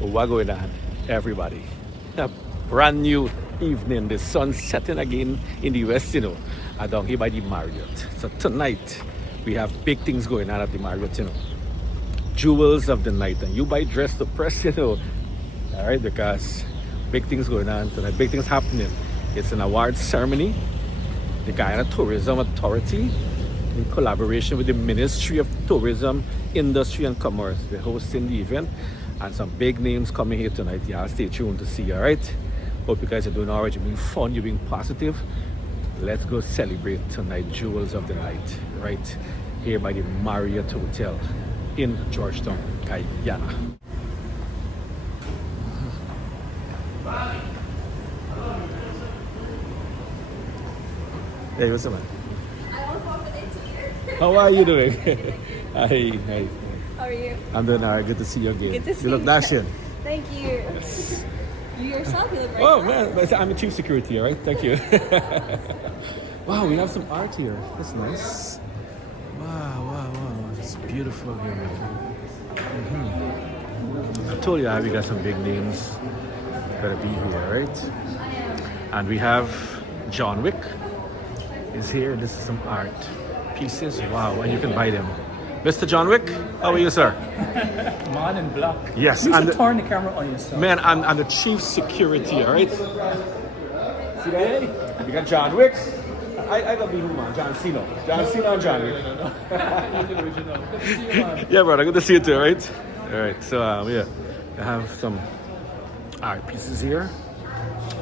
What going on, everybody? A brand new evening. The sun setting again in the west, down here by the Marriott. So tonight we have big things going on at the Marriott, jewels of the night, and you buy dress to press, all right, because big things going on tonight, big things happening. It's an awards ceremony. The Guyana Tourism Authority, in collaboration with the Ministry of Tourism, Industry and Commerce, they're hosting the event, and some big names coming here tonight. Yeah, stay tuned to see, all right? Hope you guys are doing all right. You're being fun, you're being positive. Let's go celebrate tonight, jewels of the night, right here by the Marriott Hotel in Georgetown, Guyana. Hey, what's up, man? How are you doing? Hi, hi. How are you? I'm doing all right. Good to see you again. Good to see you. You look dashing. Thank you. Yes. You yourself, you look right. Oh man, I'm the chief security, all right? Thank you. Wow, we have some art here. That's nice. Wow. It's beautiful here, man. I told you we got some big names gotta be here, right? And we have John Wick is here. This is some art pieces. Wow, and you can buy them. Mr. John Wick, how are you, sir? Man in black. Yes, You and should turn the camera on yourself. man, I'm the chief security, all right? See that? We got John Wick. I gotta be who, man? John Cena. John Cena and John Wick. You're the original. Good to see you, man. Yeah, brother, good to see you too, right? All right, so yeah, I have some art pieces here.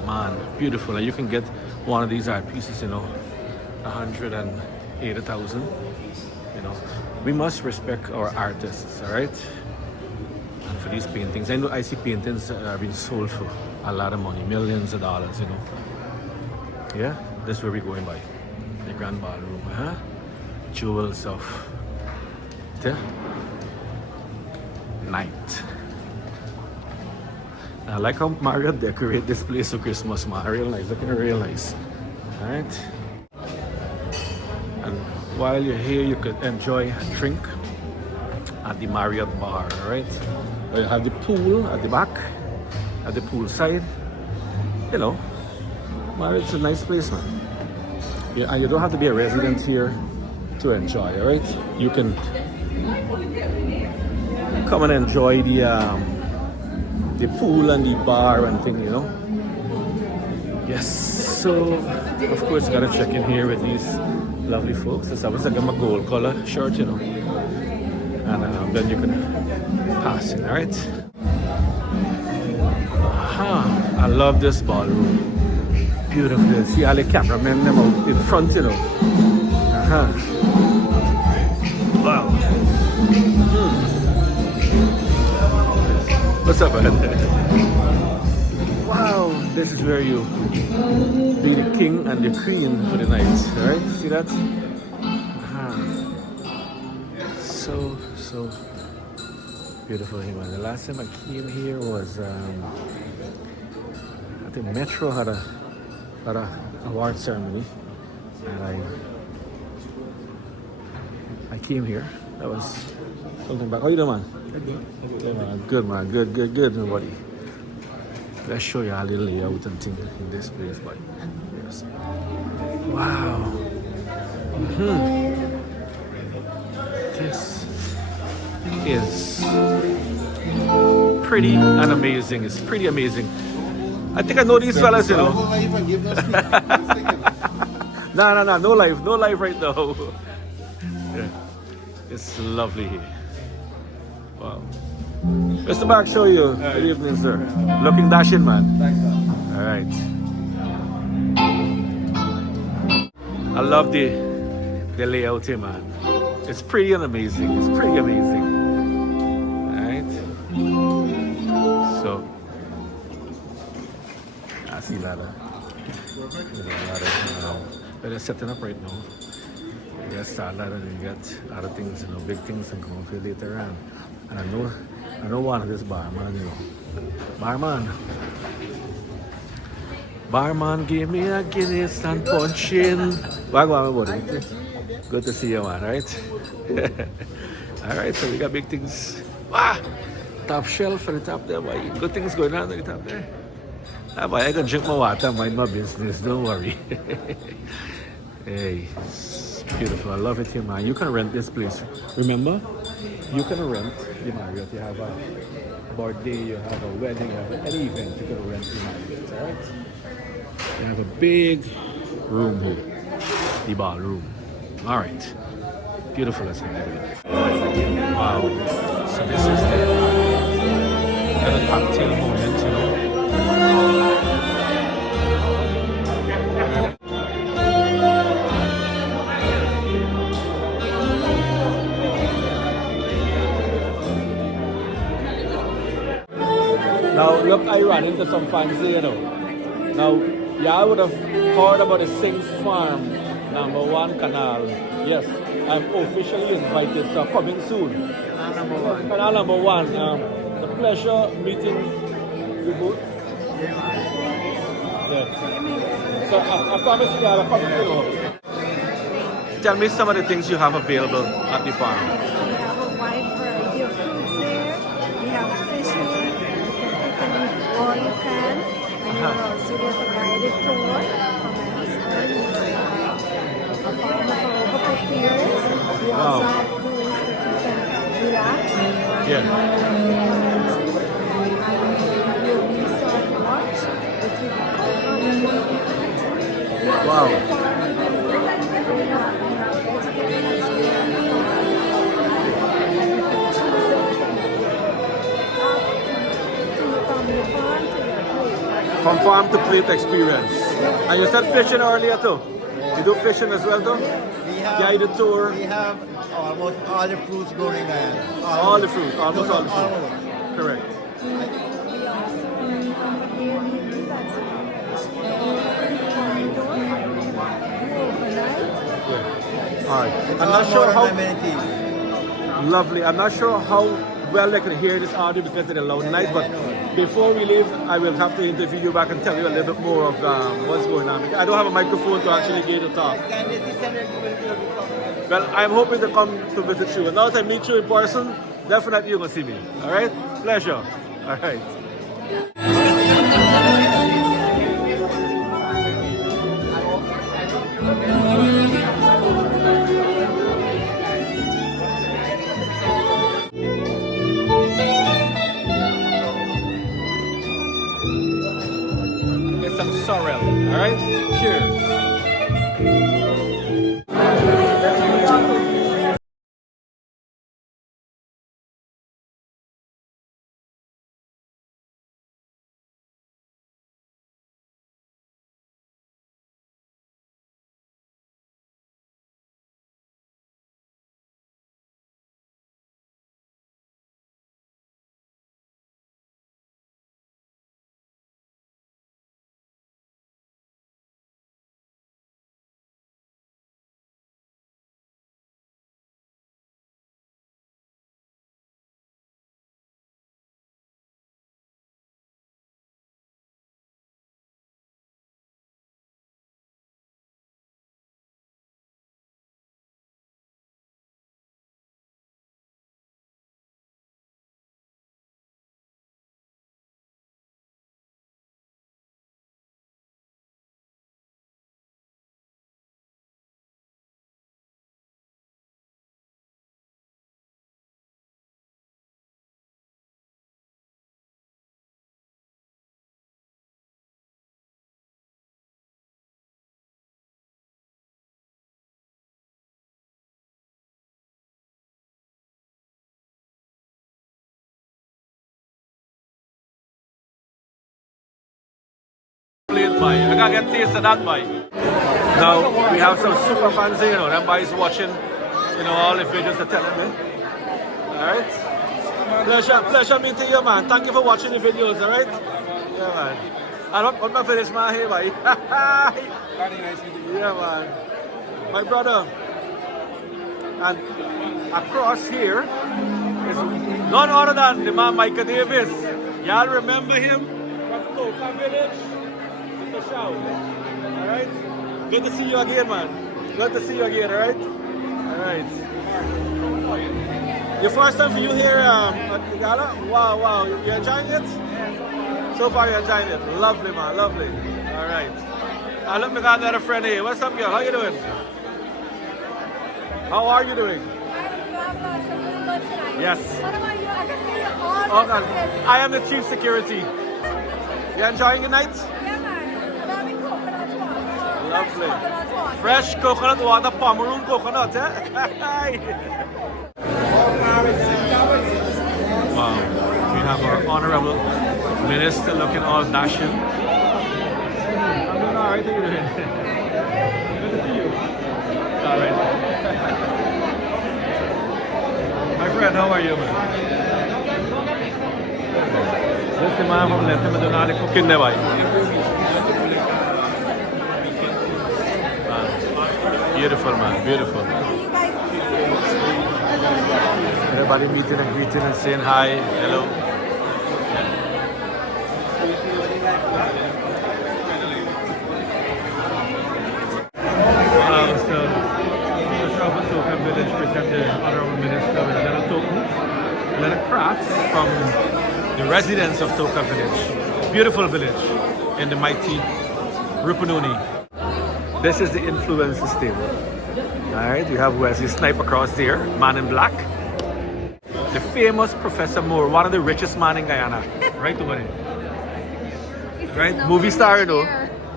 Man, beautiful. And you can get one of these art pieces, 180,000. We must respect our artists, all right? And for these paintings, I see paintings that are being sold for a lot of money, millions of dollars, Yeah, this is where we're going by. The Grand Ballroom, huh? Jewels of the night. I like how Marriott decorate this place for Christmas, man. Real nice, looking real nice. All right. And while you're here, you could enjoy a drink at the Marriott bar, all right? You have the pool at the back, at the pool side. Marriott's a nice place, man. Yeah, and you don't have to be a resident here to enjoy, all right? You can come and enjoy the pool and the bar and thing, Yes, so of course you gotta check in here with these lovely folks. This was like a gold color shirt, and then you can pass in, all right? I love this ballroom. Beautiful. See all the cameramen them out in front, Wow. What's up, man? Wow, this is where you be the king and the queen for the night, right? See that? So beautiful here, man. The last time I came here was, I think Metro had a award ceremony, and I came here. That was something back. How you doing, man? Good, man. Good, everybody. Let's show you all the layout and thing in this place, but yes. Wow. This is pretty and amazing. It's pretty amazing. I think I know these fellas, No life right now. Yeah. It's lovely here. Wow. Mr. Mark, show you. Good evening, sir. Looking dashing, man. Thanks, man. All right. I love the layout here, man. It's pretty and amazing. All right. So, I see a lot of they're setting up right now. We got salad and we got other things, big things and come up here later on. And I know one of this barman, Barman gave me a Guinness and punching. Wagwan, buddy. Good to see you, man, right? All right, so we got big things. top shelf at the top there, boy. Good things going on at the top there. Ah, boy, I can drink my water, mind my business, don't worry. Hey, it's beautiful. I love it here, man. You can rent this place. Remember, you can rent the Marriott. You have a birthday, you have a wedding, you have any event, you can rent the Marriott, all right? You have a big room here, the ballroom. All right, beautiful. Let's get it. Wow. So this is the cocktail moment, you know. Now look, I ran into some fancy, you know. Now, yeah, I would have heard about the Sings Farm #1 canal. Yes, I'm officially invited, so coming soon. Canal #1. The pleasure meeting you both. Yes. So I promise you I'll come, you know. Tell me some of the things you have available at the farm. We have a wide variety of foods there. We have fishing. You can eat all you can. And you will also get a guided tour from my husband. He's a farmer for over 50 years. We also have rooms that you can relax. Yeah. And you'll be served lunch, which will be cooked on the board. Wow. From farm to plate experience. And you said fishing earlier too. You do fishing as well too? Guided tour. We have almost all the fruits grown in Guyana. All the fruit, almost all the fruit. Almost. Correct. We also have daily that's overnight. All right. I'm All not sure modern how amenities. lovely. I'm not sure how well they can hear this audio because of the loud light, but before we leave, I will have to interview you back and tell you a little bit more of what's going on. I don't have a microphone to actually get to talk. Well, I'm hoping to come to visit you. And now that I meet you in person, definitely you're going to see me. All right? Pleasure. All right. Get some sorrel. All right? Cheers. Plate boy. I gotta get taste of that boy. Now we have some super fans here, you know. Them boys watching, you know, all the videos they're telling me. Alright? Pleasure meeting you, man. Thank you for watching the videos, alright? Yeah, man. And what my finish man here, boy. Yeah, man. My brother. And across here is none other than the man Michael Davis. Y'all remember him from Toka Village? The show. Alright? Good to see you again, man. Good to see you again, alright? Alright. Your first time for you here at the gala? Wow, wow. You're enjoying it? So far you're enjoying it. Lovely, man. Lovely. All right. Look, we got another friend here. What's up, girl? How you doing? How are you doing? Yes. What about you? I can see you all Oh, God. I am the chief security. You enjoying the night? Yeah, man. Loving coconut water. Lovely. Coconut water. Fresh coconut water, Pomeroon coconut, eh? Wow. We have our honorable minister looking all dashing. I'm doing all right. How you doing? Good to see you. All right. My friend, how are you, man? This is the man from Lente. I'm doing all the cooking there, boy. Beautiful, man. Beautiful. Everybody meeting and greeting and saying hi, hello. Wow, so the shop of Toka Village present the Honorable Minister with a little token, a little crafts from the residents of Toka Village. Beautiful village in the mighty Rupununi. This is the influencer table. Alright, you have Wesley Snipe across there, man in black. The famous Professor Moore, one of the richest man in Guyana. Right over there. Right? Movie star, you know.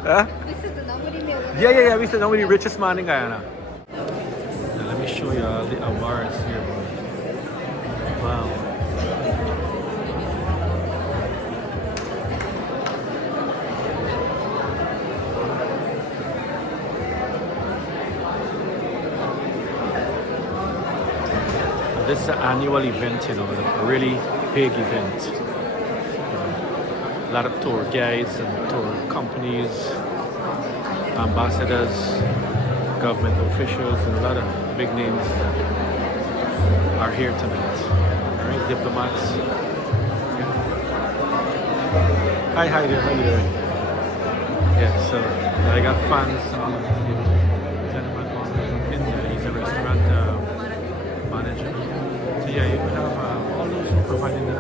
Huh? This is the nobody millionaire. Yeah. We said nobody richest man in Guyana. Now let me show you all the awards here, bro. Wow. This is an annual event, you know, a really big event. A lot of tour guides and tour companies, ambassadors, government officials, and a lot of big names are here tonight. All right, diplomats. Hi there, how you doing? Yeah, so I got fans. Gentleman from India, he's a restaurant manager. So yeah, you have all those who provide in the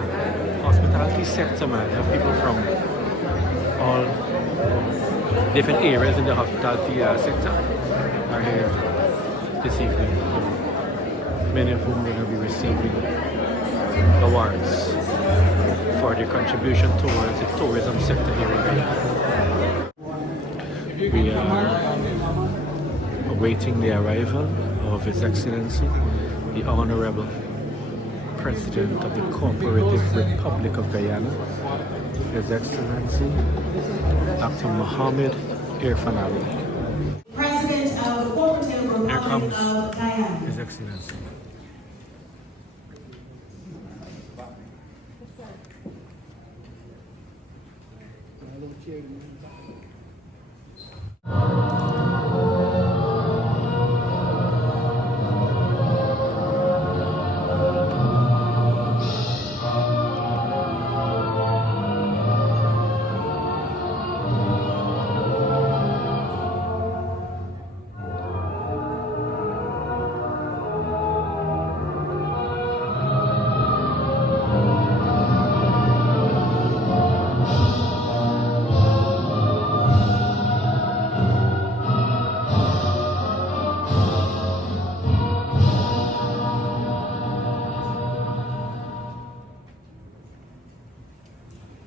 hospitality sector, man. You have people from all different areas in the hospitality sector are here this evening. Many of whom are going to be receiving awards for their contribution towards the tourism sector here in Guyana. We are awaiting the arrival of His Excellency, the Honorable President of the Cooperative Republic of Guyana, His Excellency Dr. Mohammed Irfan Ali. President of the Cooperative Here Republic comes of Guyana. His Excellency.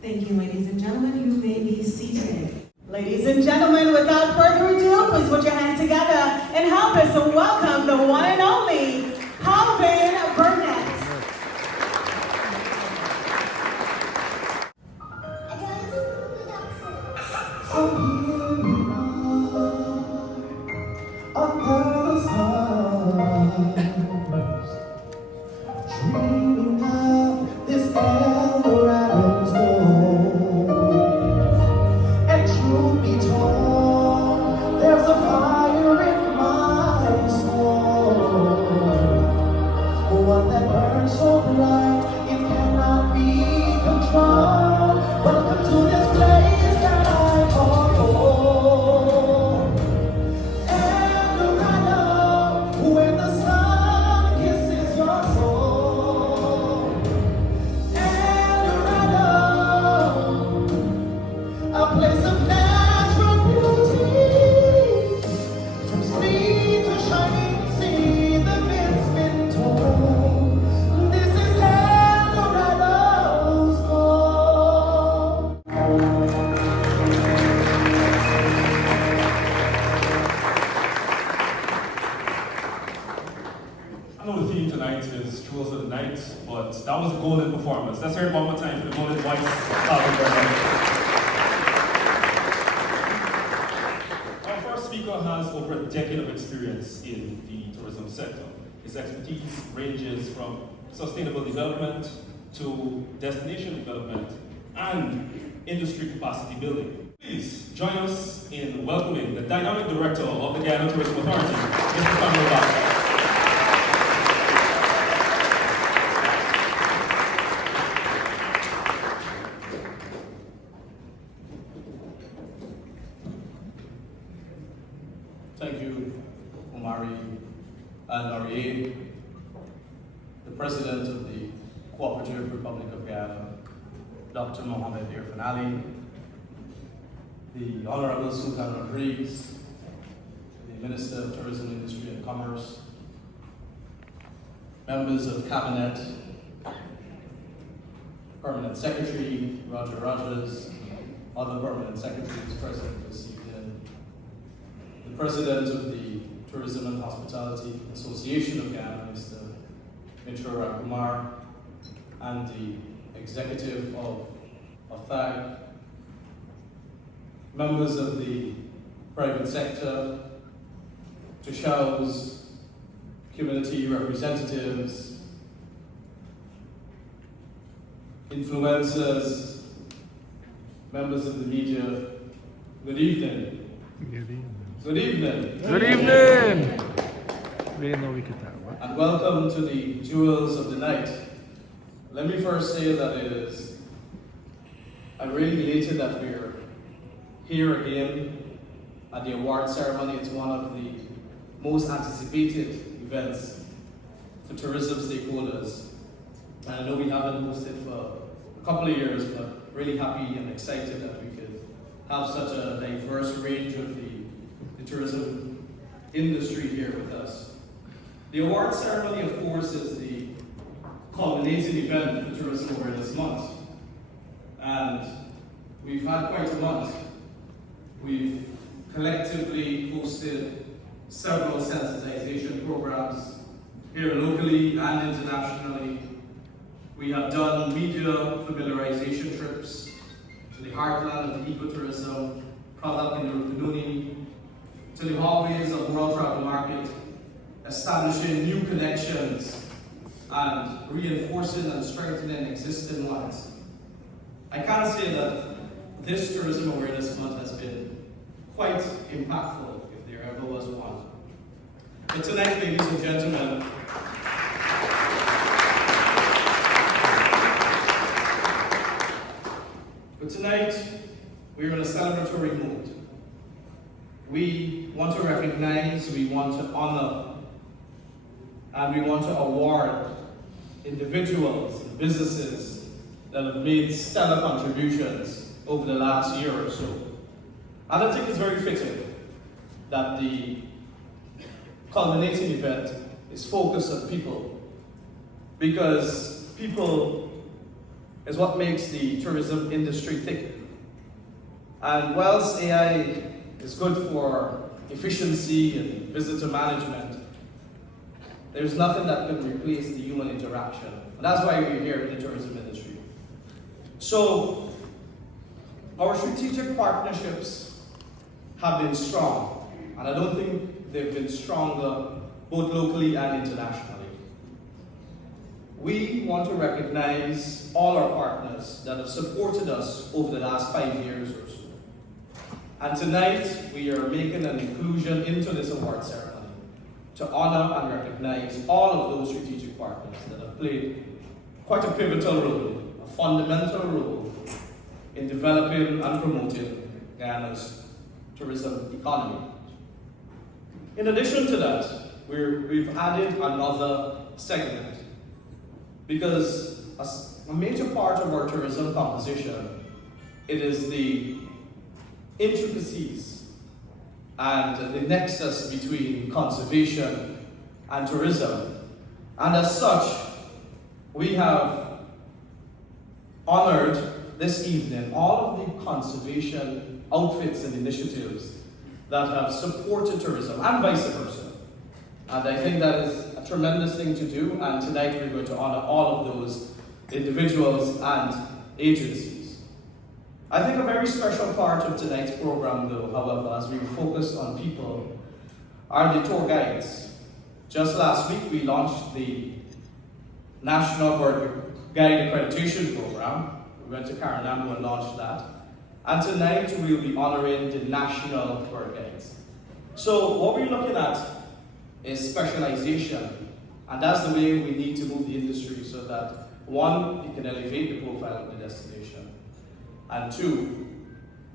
Thank you, ladies and gentlemen. You may be seated. Ladies and gentlemen, without further ado, please put your hands together and help us to welcome the one and only Calvin Burnett. There's a fire in my soul. performance. Let's hear it one more time for the Golden Voice. Our first speaker has over a decade of experience in the tourism sector. His expertise ranges from sustainable development to destination development and industry capacity building. Please join us in welcoming the dynamic director of the Guyana Tourism Authority, Mr. Samuel Bach. Thank you, Omari and Arié, the President of the Cooperative Republic of Guyana, Dr. Mohamed Irfan Ali, the Honorable Sultan Rodriguez, the Minister of Tourism, Industry and Commerce, members of Cabinet, Permanent Secretary Roger Rogers, other Permanent Secretaries present this evening, the President of the Tourism and Hospitality Association of Guyana, Mr. Mitra Rakumar, and the Executive of THAG, members of the private sector, Tushaus, community representatives, influencers, members of the media, good evening. Good evening. Good evening. We didn't know we could talk. What? And welcome to the Jewels of the Night. Let me first say that I'm really elated that we're here again at the award ceremony. It's one of the most anticipated events for tourism stakeholders. And I know we haven't hosted for a couple of years, but really happy and excited that we could have such a diverse range of the tourism industry here with us. The award ceremony, of course, is the culminating event for Tourism Awareness Month. And we've had quite a month. We've collectively hosted several sensitization programs here locally and internationally. We have done media familiarization trips to the heartland of ecotourism, Pradak and Rukununi, to the hallways of World Travel Market, establishing new connections and reinforcing and strengthening existing ones. I can say that this Tourism Awareness Month has been quite impactful, if there ever was one. But tonight, ladies and gentlemen, we're in a celebratory mood. We want to recognize, we want to honor, and we want to award individuals and businesses that have made stellar contributions over the last year or so. And I think it's very fitting that the culminating event is focused on people, because people is what makes the tourism industry tick. And whilst AI is good for efficiency and visitor management, there's nothing that can replace the human interaction. And that's why we're here in the tourism industry. So, our strategic partnerships have been strong, and I don't think they've been stronger both locally and internationally. We want to recognize all our partners that have supported us over the last 5 years or so. And tonight, we are making an inclusion into this award ceremony to honor and recognize all of those strategic partners that have played quite a pivotal role, a fundamental role in developing and promoting Guyana's tourism economy. In addition to that, we've added another segment, because a major part of our tourism composition, it is the intricacies and the nexus between conservation and tourism. And as such, we have honored this evening all of the conservation outfits and initiatives that have supported tourism, and vice versa. And I think that is a tremendous thing to do, and tonight we're going to honor all of those individuals, and agencies. I think a very special part of tonight's program, though, however, as we focus on people, are the tour guides. Just last week, we launched the National Bird Guide Accreditation Program. We went to Karanambu and launched that. And tonight, we'll be honoring the National Bird Guides. So what we're looking at is specialization. And that's the way we need to move the industry so that, one, it can elevate the profile of the destination. And two,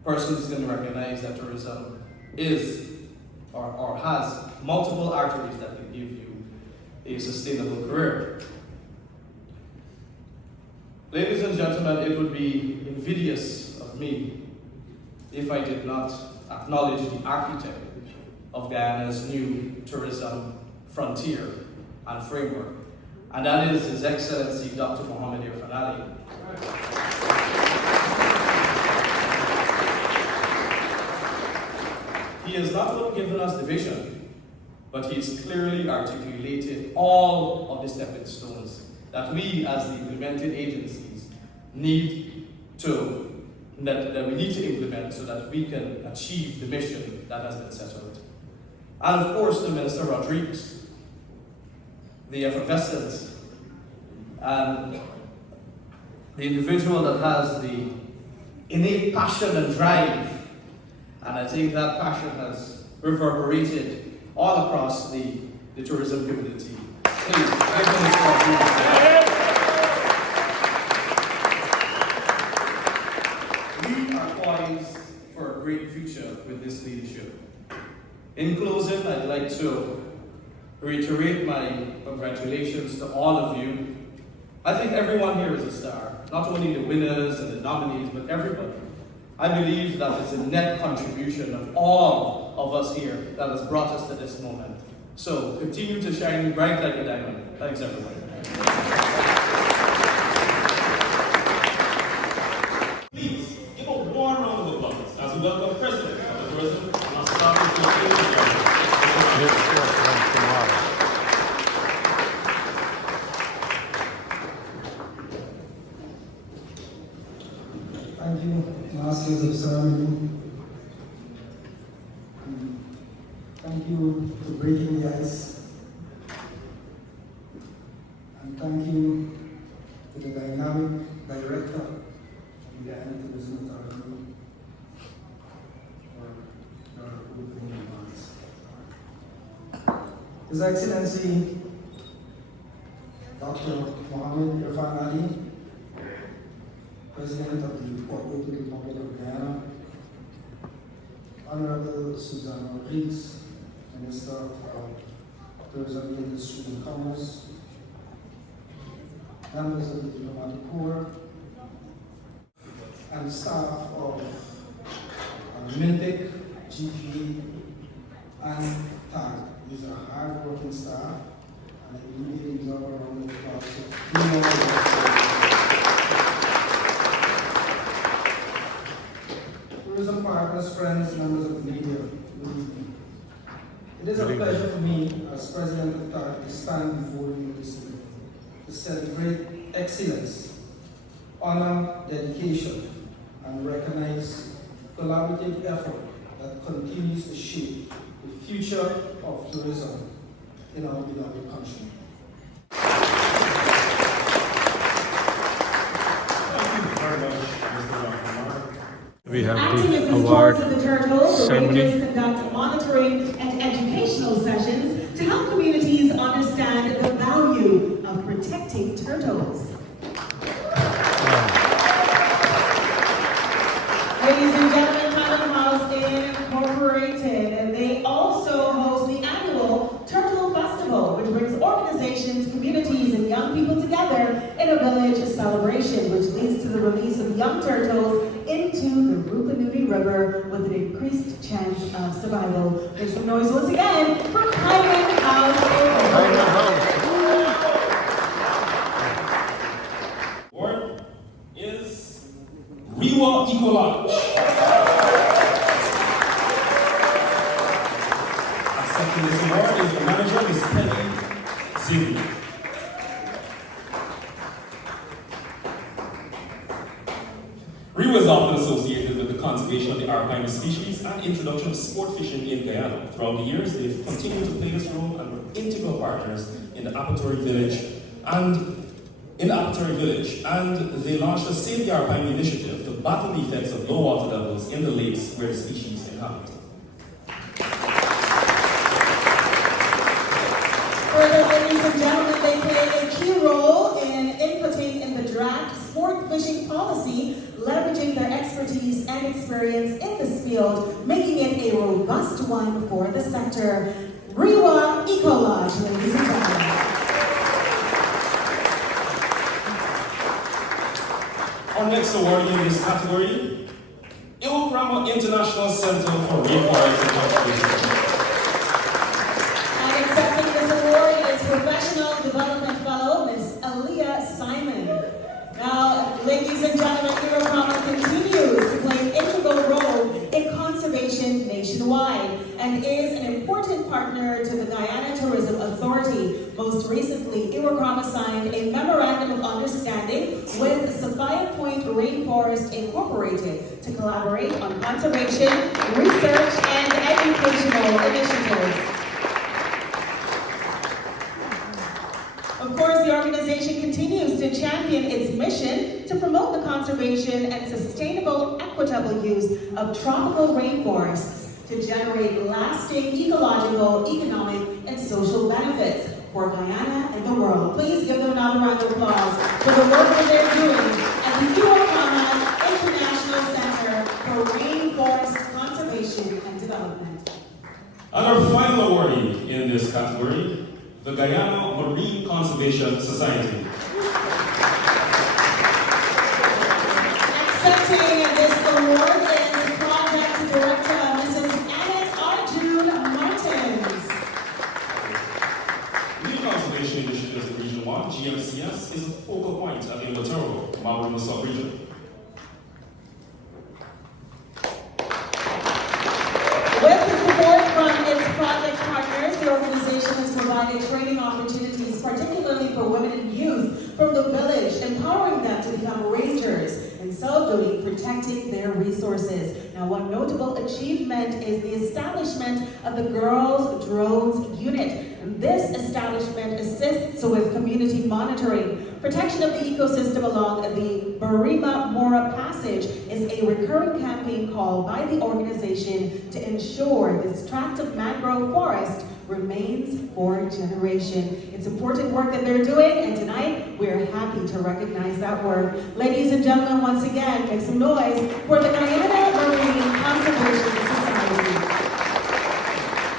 persons can recognize that tourism is or has multiple arteries that can give you a sustainable career. Ladies and gentlemen, it would be invidious of me if I did not acknowledge the architect of Guyana's new tourism frontier and framework, and that is His Excellency Dr. Mohamed Irfan Ali. He has not only given us the vision, but he has clearly articulated all of the stepping stones that we as the implementing agencies need to, that we need to implement so that we can achieve the mission that has been set out. And of course, to Minister Rodriguez, the effervescence, and the individual that has the innate passion and drive. And I think that passion has reverberated all across the tourism community. Please, thank you, Mr. Rodriguez. We are poised for a great future with this leadership. In closing, I'd like to reiterate my congratulations to all of you. I think everyone here is a star, not only the winners and the nominees, but everybody. I believe that it's a net contribution of all of us here that has brought us to this moment. So continue to shine bright like a diamond. Thanks, everybody. Please give a warm round of applause as we welcome President of the Tourism and Hospitality. Thank you, Masters of Ceremony. Thank you for breaking the ice. And thank you to the dynamic director of the Guyana Tourism Authority for your opening remarks. His Excellency Dr. Mohamed Irfan Ali, President of the Cooperative Republic of Guyana, Honorable Susan Rodriguez, Minister of Tourism Industry and Commerce, members of the Diplomatic Corps, and staff of MINTIC, GP, and TAG. These are hard-working staff, and I believe they deserve a round of applause. Tourism partners, friends, members of the media, good evening. It is a pleasure for me as President of TAG to stand before you this evening to celebrate excellence, honor dedication, and recognize collaborative effort that continues to shape the future of tourism in our beloved country. We have Acting as the the award stewards of the turtles, the ceremony. Rangers conduct monitoring and educational sessions to help communities understand the value of protecting turtles. Ladies and gentlemen, Highland House Incorporated, and they also host the annual Turtle Festival, which brings organizations, communities, and young people together in a village celebration, which leads to the release of young turtles into the Rupununi River with an increased chance of survival. Make some noise once again for Highland House Incorporated. Award is Rewa Eco Lodge. Accepting this award is the manager, Ms. Penny Zimmer. Rio is often associated with the conservation of the alpine species and introduction of sport fishing in Guyana. Throughout the years, they've continued to play this role and were integral partners in the Apatory Village and they launched a Save the Alpine initiative to battle the effects of low water levels in the lakes where the species inhabit. Further, ladies and gentlemen, they play a key role in inputting in the draft sport fishing policy, leveraging their expertise and experience in this field, making it a robust one for the sector. Riwa Eco Lodge, ladies and gentlemen. Our next awardee in this category, Iwokrama International Center for Rainforest and Conservation. And accepting this award is Professional Development Fellow, Ms. Aaliyah Simon. Now, ladies and gentlemen, Iwokrama continues to play an integral role in conservation nationwide and is an important partner to the Guyana Tourism Authority. Most recently, Iwokrama signed a memorandum of understanding with Sophia Point Rainforest Incorporated to collaborate on conservation, research, and educational initiatives. Of course, the organization continues to champion its mission to promote the conservation and sustainable, equitable use of tropical rainforests to generate lasting ecological, economic, and social benefits for Guyana and the world. Please give them another round of applause for the work that they're doing at the Iwokrama International Center for Rainforest Conservation and Development. And our final awardee in this category, the Guyana Marine Conservation Society. Accepting this award is Project Director Mrs. Annette Arjun Martins. Marine Conservation Initiatives in Region 1, GMCS, is a focal point at the Inglaterra, Maru sub-region. With the support from its project partners, the organization has provided training opportunities, particularly for women and youth from the village, empowering them to become rangers, and so doing, protecting their resources. Now, one notable achievement is the establishment of the Girls Drones Unit. This establishment assists with community monitoring. Protection of the ecosystem along the Barima Mora Passage is a recurring campaign call by the organization to ensure this tract of mangrove forest remains for generation. It's important work that they're doing, and tonight we're happy to recognize that work. Ladies and gentlemen, once again, make some noise for the Guyana Marine Conservation Society.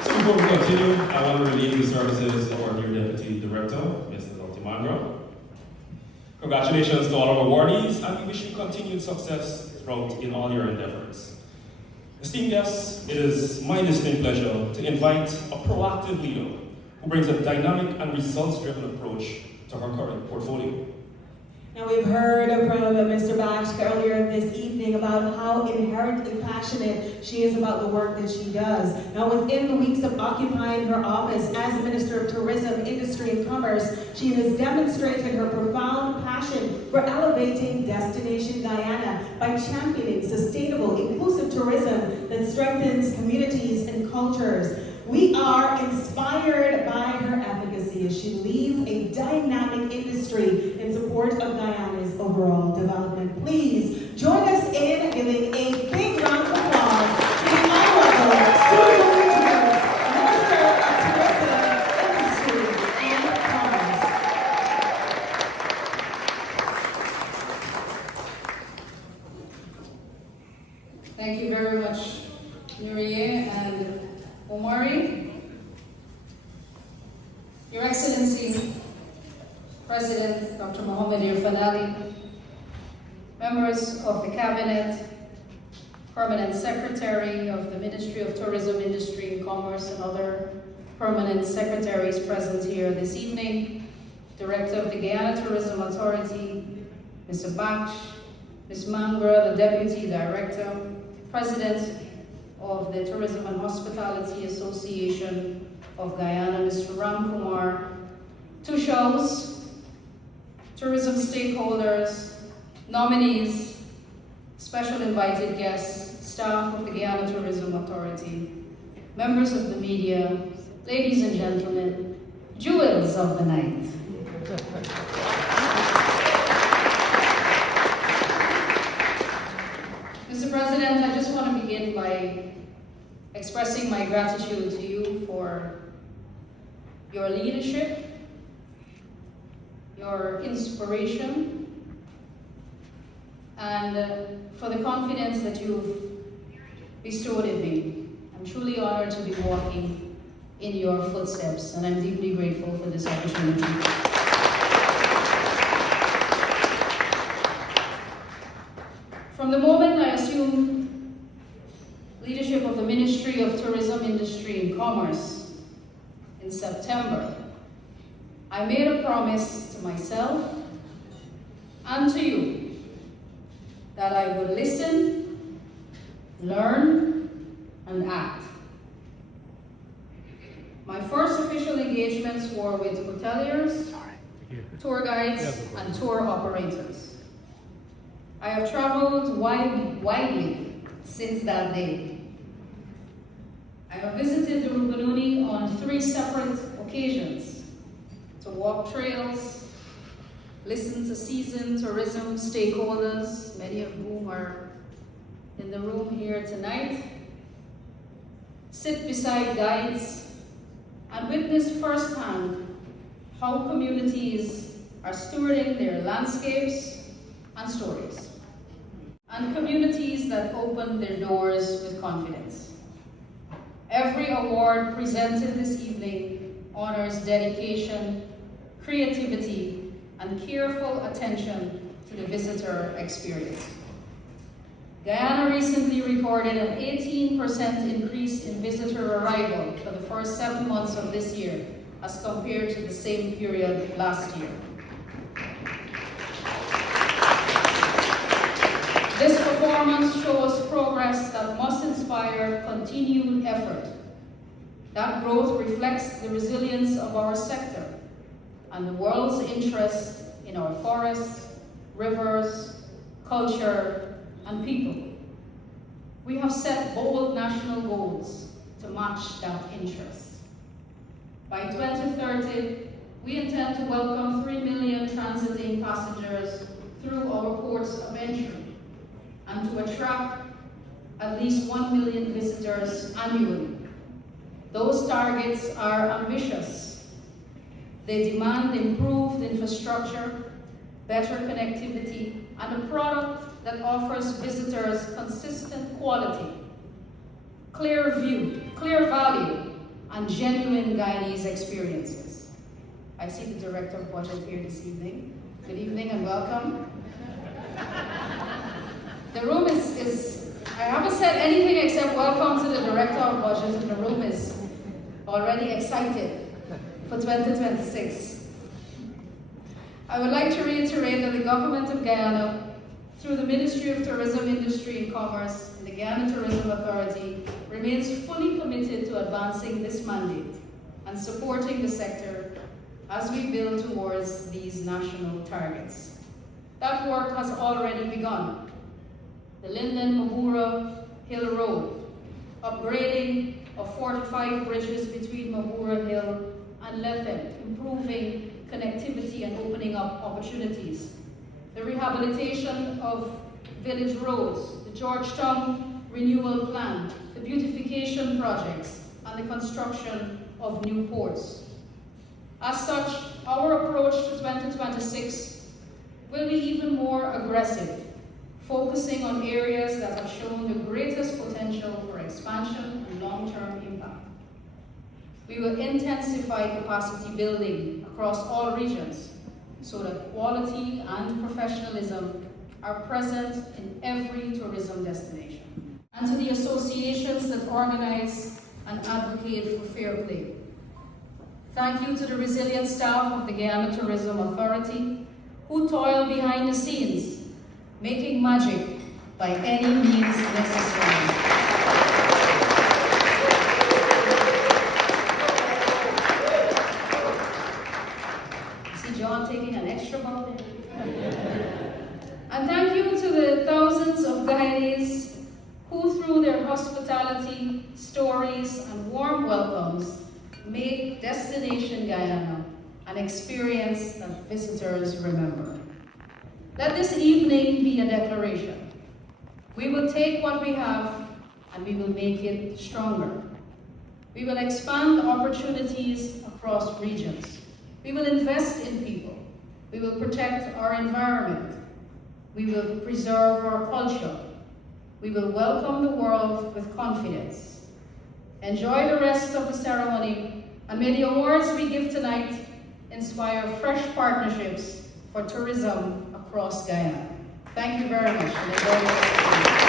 So before we continue, I want to relieve the services of our dear Deputy Director, Mr. Altimandra. Congratulations to all our awardees, and we wish you continued success throughout in all your endeavors. Esteemed guests, it is my distinct pleasure to invite a proactive leader who brings a dynamic and results-driven approach to her current portfolio. Now, we've heard from Mr. Baksh earlier this evening about how inherently passionate she is about the work that she does. Now, within the weeks of occupying her office as Minister of Tourism, Industry and Commerce, she has demonstrated her profound passion for elevating Destination Guyana by championing sustainable, inclusive tourism that strengthens communities and cultures. We are inspired by her advocacy as she leads a dynamic industry in support of Guyana's overall development. Please join us in giving a big round of applause to the Honorable Susan Richards, Minister of Tourism, Industry, and Commerce. Thank you very much, Nurie and Omari. Your Excellency, President Dr. Mohamed Irfanali, members of the Cabinet, Permanent Secretary of the Ministry of Tourism, Industry and Commerce, and other permanent secretaries present here this evening, Director of the Guyana Tourism Authority, Mr. Baksh, Ms. Mangra, the Deputy Director, President of the Tourism and Hospitality Association of Guyana, Mr. Ram Kumar, tourism stakeholders, nominees, special invited guests, staff of the Guyana Tourism Authority, members of the media, ladies and gentlemen, jewels of the night. Mr. President, I just want to begin by expressing my gratitude to you for your leadership, your inspiration, and for the confidence that you've bestowed in me. I'm truly honored to be walking in your footsteps, and I'm deeply grateful for this opportunity. From the moment I assumed leadership of the Ministry of Tourism, Industry and Commerce in September, I made a promise to myself and to you that I would listen, learn, and act. My first official engagements were with hoteliers, tour guides, and tour operators. I have traveled widely since that day. I have visited the Rupununi on 3 separate occasions to walk trails, listen to seasoned tourism stakeholders, many of whom are in the room here tonight, sit beside guides, and witness firsthand how communities are stewarding their landscapes and stories, and communities that open their doors with confidence. Every award presented this evening honors dedication, creativity, and careful attention to the visitor experience. Guyana recently recorded an 18% increase in visitor arrival for the first 7 months of this year as compared to the same period last year. This performance shows progress that must inspire continued effort. That growth reflects the resilience of our sector and the world's interest in our forests, rivers, culture, and people. We have set bold national goals to match that interest. By 2030, we intend to welcome 3 million transiting passengers through our ports of entry and to attract at least 1 million visitors annually. Those targets are ambitious. They demand improved infrastructure, better connectivity, and a product that offers visitors consistent quality, clear value, and genuine Guyanese experiences. I see the Director of Budget here this evening. Good evening and welcome. The room is, I haven't said anything except welcome to the Director of Budget, and the room is already excited for 2026. I would like to reiterate that the Government of Guyana, through the Ministry of Tourism, Industry and Commerce and the Guyana Tourism Authority, remains fully committed to advancing this mandate and supporting the sector as we build towards these national targets. That work has already begun. The Linden-Mabura Hill Road, upgrading of 45 bridges between Mabura Hill and Lethen, improving connectivity and opening up opportunities. The rehabilitation of village roads, the Georgetown Renewal Plan, the beautification projects, and the construction of new ports. As such, our approach to 2026 will be even more aggressive, focusing on areas that have shown the greatest potential for expansion and long-term impact. We will intensify capacity building across all regions so that quality and professionalism are present in every tourism destination. And to the associations that organize and advocate for fair play. Thank you to the resilient staff of the Guyana Tourism Authority who toil behind the scenes, making magic by any means necessary. See John taking an extra bow there. And thank you to the thousands of Guyanese hospitality, stories, and warm welcomes make Destination Guyana an experience that visitors remember. Let this evening be a declaration. We will take what we have and we will make it stronger. We will expand opportunities across regions. We will invest in people. We will protect our environment. We will preserve our culture. We will welcome the world with confidence. Enjoy the rest of the ceremony, and may the awards we give tonight inspire fresh partnerships for tourism across Guyana. Thank you very much, and enjoy your experience.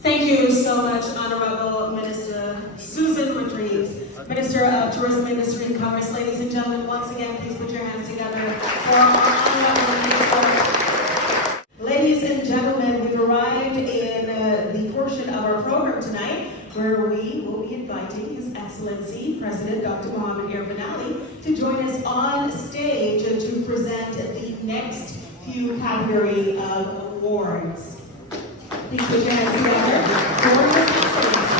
Thank you so much, Honorable Minister Susan Rodriguez, Minister of Tourism, Industry and Commerce. Ladies and gentlemen, once again, please put your hands together for our Honorable Minister. Ladies and gentlemen, we've arrived in the portion of our program tonight where we will be inviting His Excellency, President Dr. Mohamed Irfan to join us on stage to present the next few category of awards. Please put your hands together for His Excellency.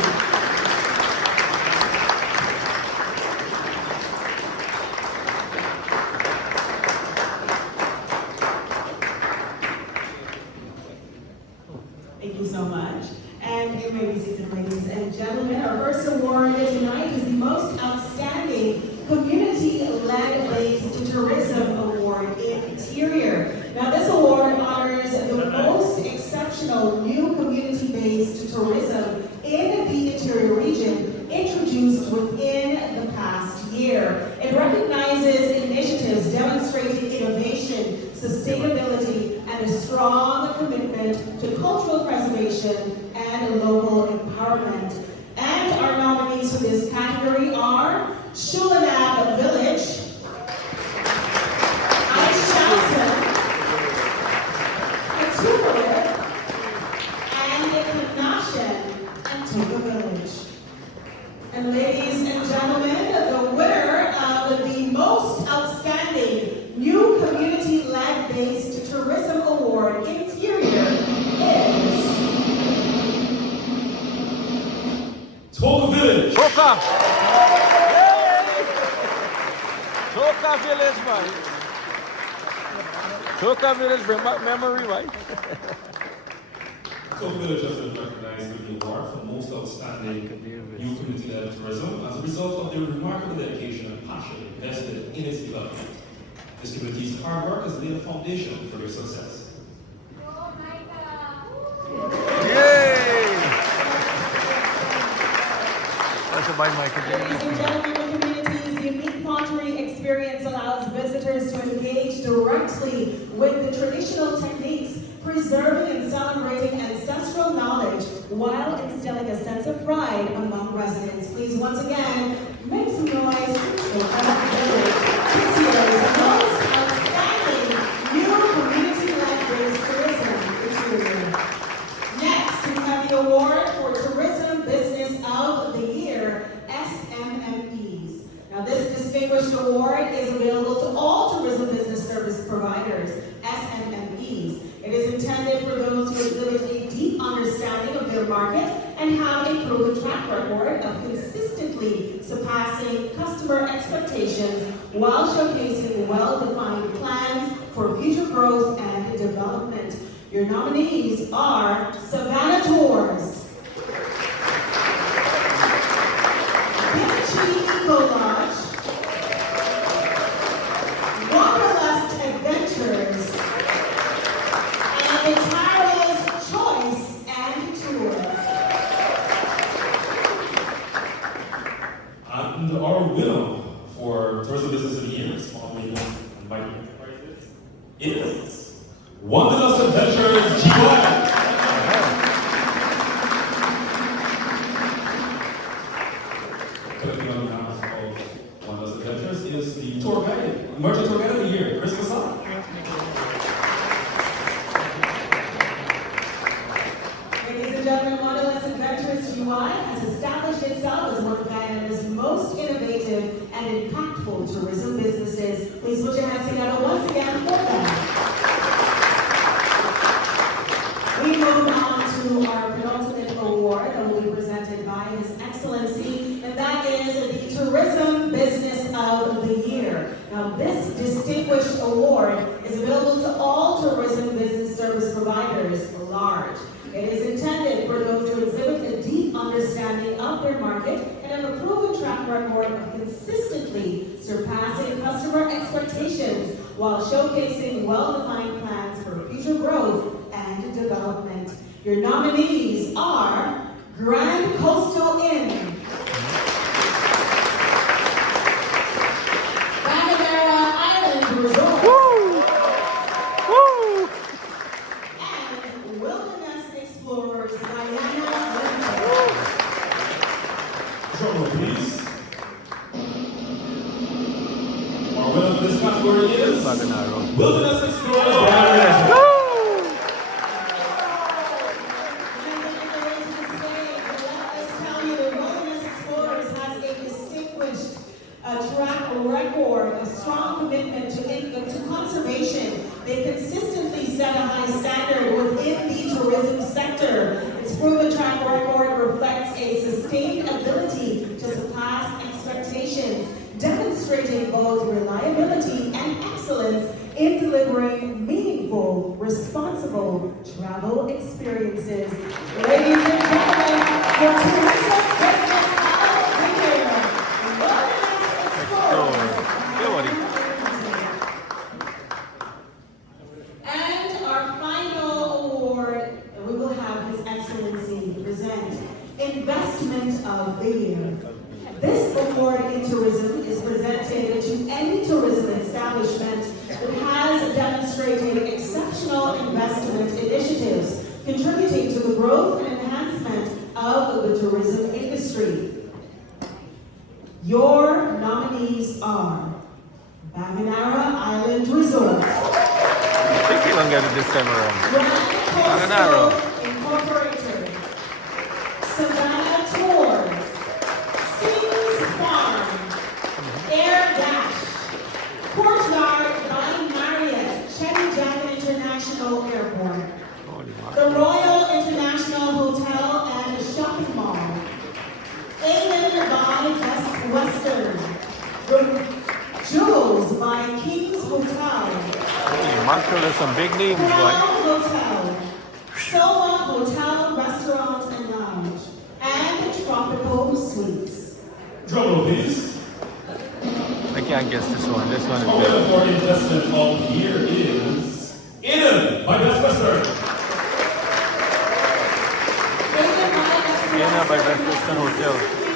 Thank you so much. And you may be seated, ladies and gentlemen. Our first award tonight is the Most Outstanding Community-Led Based Tourism Award Interior. Now, this award honors the most exceptional new community-based tourism in the interior region introduced within the past year. It recognizes initiatives demonstrating innovation, sustainability, and a strong commitment to cultural preservation and local empowerment. And our nominees for this category are Shulanab Village, Aishalton, and Kanashan and Toga Village. And ladies and gentlemen, the winner of the Most Outstanding New Community-Led Based Tourism Award Interior is Toga Village. Toka! Toka Village, man. Toka Village, bring back memory, right? Toga Village has been recognized with the award for Most Outstanding New Community-Led Tourism as a result of their remarkable dedication and passion invested in its development. This community's hard work has laid a foundation for their success. Yay! That's my mic. Ladies and gentlemen, the community's unique pottery experience allows visitors to engage directly with the traditional techniques, preserving and celebrating ancestral knowledge while instilling a sense of pride among residents. Please, once again, make some noise for Toga Village. This year's Most Outstanding New Community-Led Based Tourism Interior. Next, we have the award for Tourism Business of the Year, SMMEs. Now, this distinguished award is available to all tourism business service providers, SMMEs. It is intended for those who exhibit a deep understanding of their market and have a proven track record of consistently surpassing customer expectations while showcasing well-defined plans for future growth and development. Your nominees are Savannah Tours, Kimchi Eco Lodge, Wanderlust Adventures, and Tireless Choice and Tours. And our winner for Tourism Business of the Year, formerly known and mighty enterprises, is Wanderlust Adventures GY. Collecting on behalf of Wanderlust Adventures is the tour guide, emerging tour guide of the year, Chris Masada. Ladies and gentlemen, Wanderlust Adventures GY has established itself as one of Guyana's most innovative and impactful meaningful tourism businesses. Please put your hands together once again for them. We move on to our penultimate award that will be presented by His Excellency, and that is the Tourism Business of the Year. Now, this distinguished award is available to all tourism business service providers large. It is intended for those who exhibit a deep understanding of their market and have a proven track record of consistently surpassing customer expectations while showcasing well-defined plans for future growth and development. Your nominees are Grand Coastal Inn, Guyana Island Resort, and Wilderness Explorers Guyana Limited. Drum roll, please. Our winner for this category is Wilderness Explorers Guyana Limited. Track record of strong commitment to conservation. They consistently set a high standard within the tourism sector. Its proven track record reflects a sustained ability to surpass expectations, demonstrating both reliability and excellence in delivering meaningful, responsible travel experiences. Ladies and gentlemen, your tourism business of the year. And our final award, we will have His Excellency present Investment of the Year. This award in tourism is presented to any tourism establishment that has demonstrated exceptional investment initiatives, contributing to the growth and enhancement of the tourism industry. Your nominees are Guyana Island Resort, I think you don't get it this time around. Grand Coastal Incorporated, Savannah Tours, Seas Farm, Air Dash, Courtyard by Marriott, Chetty Jack International Airport, the Royal International Hotel and Shopping Mall, Aiden by Best Western, Jules by King's Hotel, Hey, Marshall, there's some big names, boy. Crown Hotel, Soma Hotel, Restaurant and Lounge, and Tropical Suites. Drum roll, please. I can't guess this one. This one Our is winner big. for investment of the year is Eden by Best Western. Guyana by Best Western Hotel.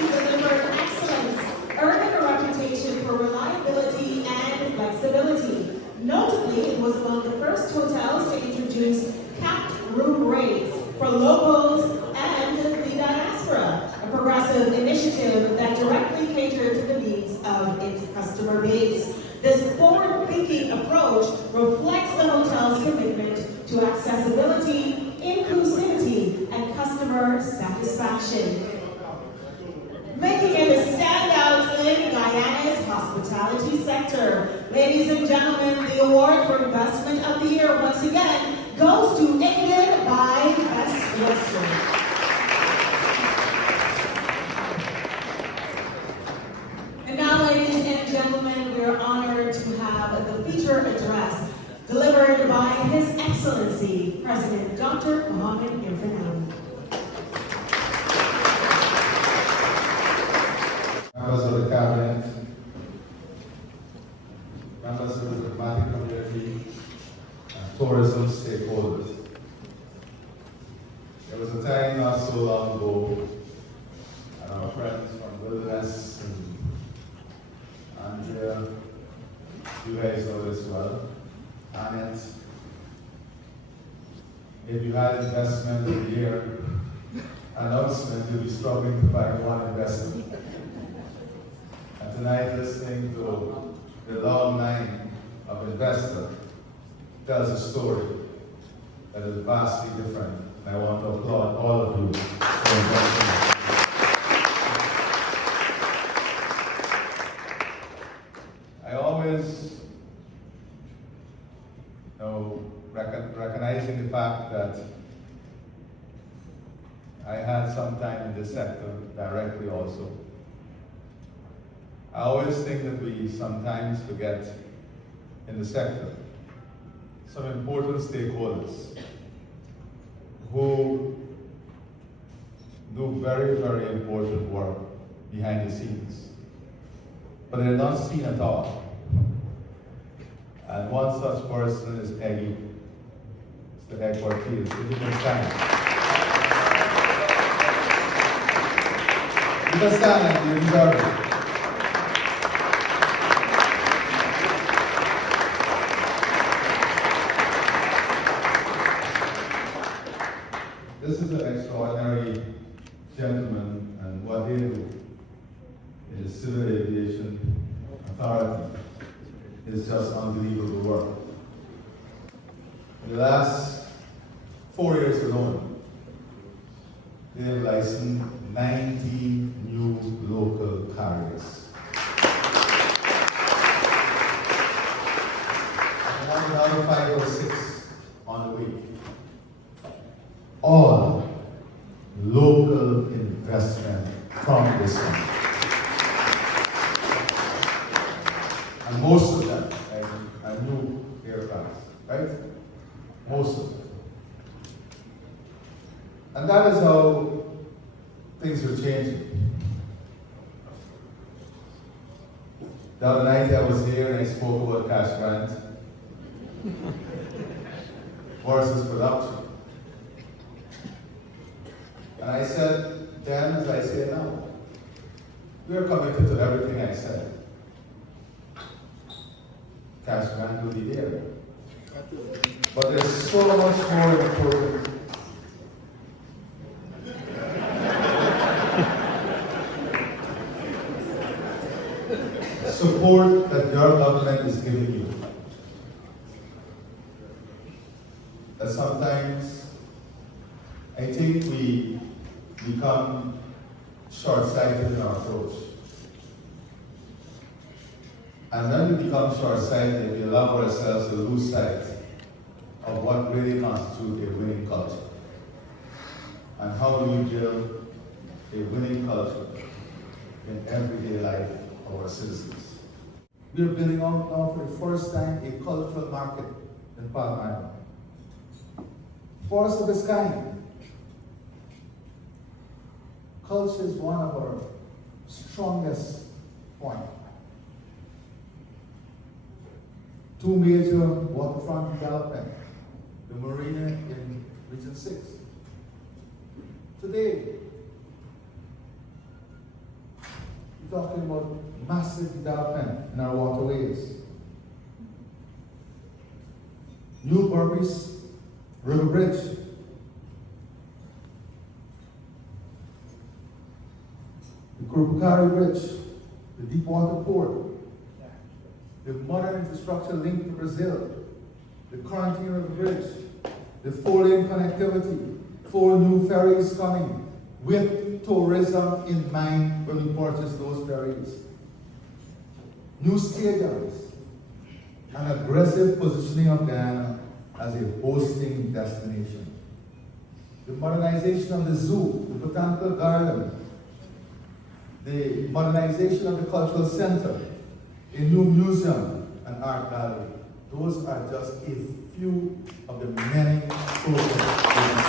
Delivered excellence, earning a reputation for reliability and flexibility. Notably, it was among the first hotels to introduce capped room rates for locals and the diaspora, a progressive initiative that directly catered to the needs of its customer base. This forward-thinking approach reflects the hotel's commitment to accessibility, inclusivity, and customer satisfaction, making it a standout in Guyana's hospitality sector. Ladies and gentlemen, the award for Investment of the Year once again goes to England by Best Western. And now, ladies and gentlemen, we are honored to have the feature address delivered by His Excellency, President Dr. Mohammed Irfan. Members of the Cabinet, members of the diplomatic community, and tourism stakeholders. There was a time not so long ago, and our friends from Wilderness and Andrea, you guys know this well, and if you had investment in the year announcement, you'll be struggling to find one investment. And tonight, listening to the long line of investors tells a story that is vastly different. And I want to applaud all of you for investing. fact that I had some time in this sector directly also. I always think that we sometimes forget in the sector some important stakeholders who do very, very important work behind the scenes, but they're not seen at all. And one such person is Eggy, Mr. Egg Ortiz. Give him a stand. You can stand and you deserve it. This is an extraordinary gentleman, and what they do in the Civil Aviation Authority is just unbelievable work. In the last 4 years alone, they have licensed 90 new local carriers. And another 5 or 6 on the way. All local investment from this country. And most of them are new aircraft, right? Most of them. And that is how things are changing. The other night I was here and I spoke about cash grant versus production. And I said then, as I say now, we are committed to everything I said. Cash grant will be there. But there's so much more important. Support that your government is giving you. That sometimes I think we become short-sighted in our approach. And when we become short-sighted, we allow ourselves to lose sight of what really constitutes a winning culture. And how do we build a winning culture in everyday life of our citizens? We are building out now for the first time a cultural market in Palm Island. First of its kind. Culture is one of our strongest points. 2 major waterfront development, the marina in Region 6. Today, we're talking about massive development in our waterways. New Berbice River Bridge. The Kurupukari Bridge, the Deepwater Port, the modern infrastructure linked to Brazil, the Quarantine River Bridge, the 4-lane connectivity, 4 new ferries coming, with tourism in mind when we purchase those ferries. New stadiums, an aggressive positioning of Guyana as a hosting destination. The modernization of the zoo, the botanical garden, the modernization of the cultural center, a new museum and art gallery. Those are just a few of the many programs.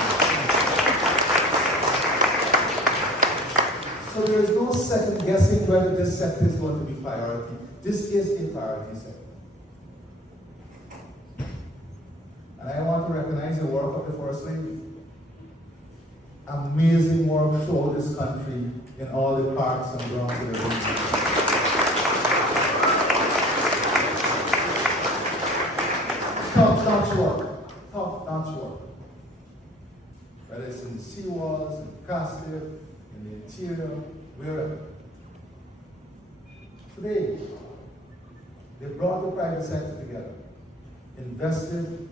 So there is no second guessing whether this sector is going to be priority. This is a priority sector. And I want to recognize the work of the First Lady. Amazing work throughout this country in all the parks and grounds of the region. Top-notch work. Top-notch work. Whether it's in the seawalls, in the castle, in the interior, wherever. Today, they brought the private sector together, invested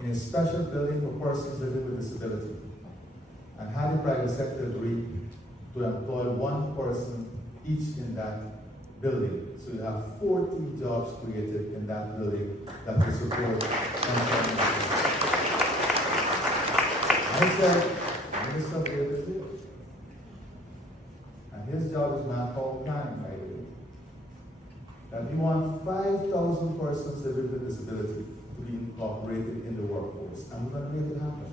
in a special building for persons living with disability, and had the private sector agree to employ 1 person each in that building. So you have 14 jobs created in that building that will support. I said, Minister of Labor is there. And his job is manpower planning, by the way. And we want 5,000 persons living with disability to be incorporated in the workforce. And we're going to make it happen.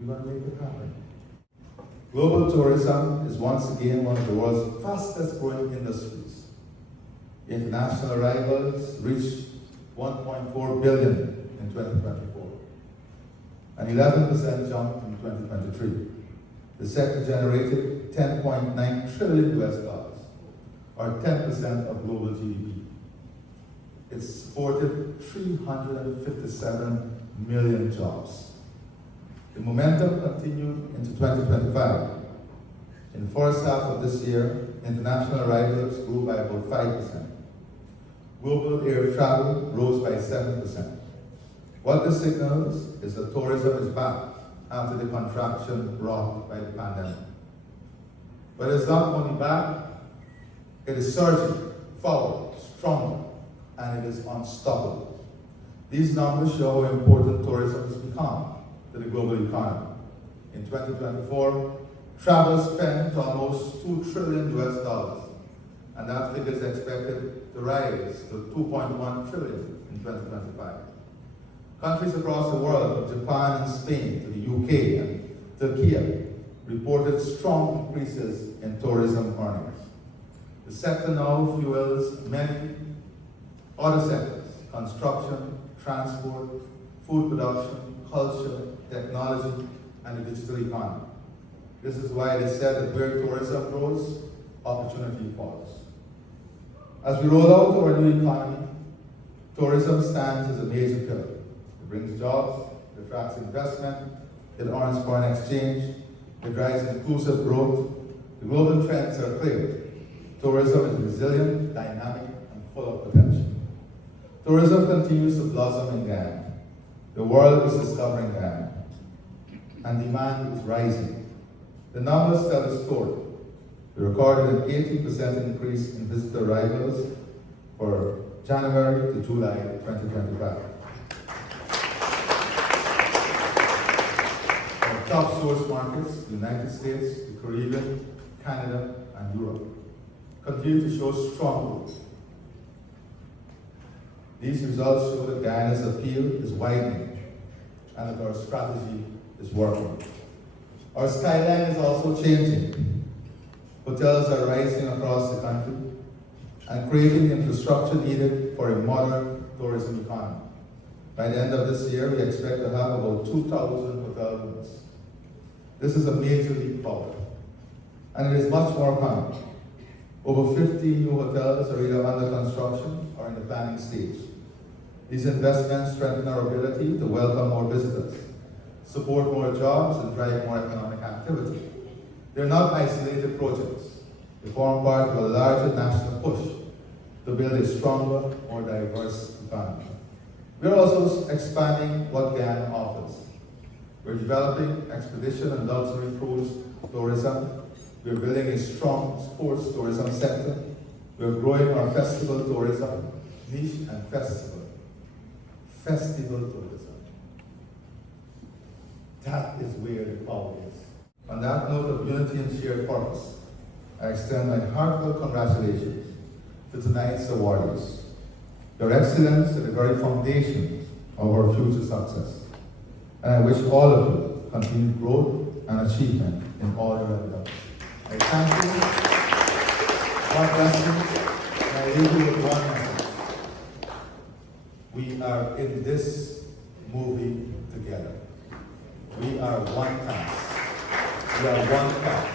We're going to make it happen. Global tourism is once again one of the world's fastest growing industries. International arrivals reached 1.4 billion in 2024, an 11% jump in 2023. The sector generated 10.9 trillion US dollars, or 10% of global GDP. It supported 357 million jobs. The momentum continued into 2025. In the first half of this year, international arrivals grew by about 5%. Global air travel rose by 7%. What this signals is that tourism is back after the contraction brought by the pandemic. But it's not only back, it is surging forward, stronger, and it is unstoppable. These numbers show how important tourism has become to the global economy. In 2024, travel spent almost $2 trillion US dollars, and that figure is expected to rise to 2.1 trillion in 2025. Countries across the world, from Japan and Spain to the UK and Turkey, reported strong increases in tourism earnings. The sector now fuels many other sectors: construction, transport, food production, culture, technology, and the digital economy. This is why it is said that where tourism grows, opportunity follows. As we roll out our new economy, tourism stands as a major pillar. It brings jobs, it attracts investment, it earns foreign exchange, it drives inclusive growth. The global trends are clear. Tourism is resilient, dynamic, and full of potential. Tourism continues to blossom in Guyana. The world is discovering Guyana, and demand is rising. The numbers tell a story. We recorded an 18% increase in visitor arrivals for January to July 2025. Our top source markets, the United States, the Caribbean, Canada, and Europe, continue to show strong growth. These results show that Guyana's appeal is widening and that our strategy is working. Our skyline is also changing. Hotels are rising across the country and creating the infrastructure needed for a modern tourism economy. By the end of this year, we expect to have about 2,000 hotel rooms. This is a major leap forward, and it is much more coming. Over 50 new hotels are either under construction or in the planning stage. These investments strengthen our ability to welcome more visitors, support more jobs, and drive more economic activity. They're not isolated projects. They form part of a larger national push to build a stronger, more diverse economy. We're also expanding what Guyana offers. We're developing expedition and luxury cruise tourism. We're building a strong sports tourism sector. We're growing our festival tourism, niche and festival tourism. That is where the power is. On that note of unity and shared purpose, I extend my heartfelt congratulations to tonight's awardees. Your excellence is the very foundation of our future success. And I wish all of you continued growth and achievement in all your endeavors. I thank you. God bless you. And I leave you with one message. We are in this movie together. We are one cast. We are one cast.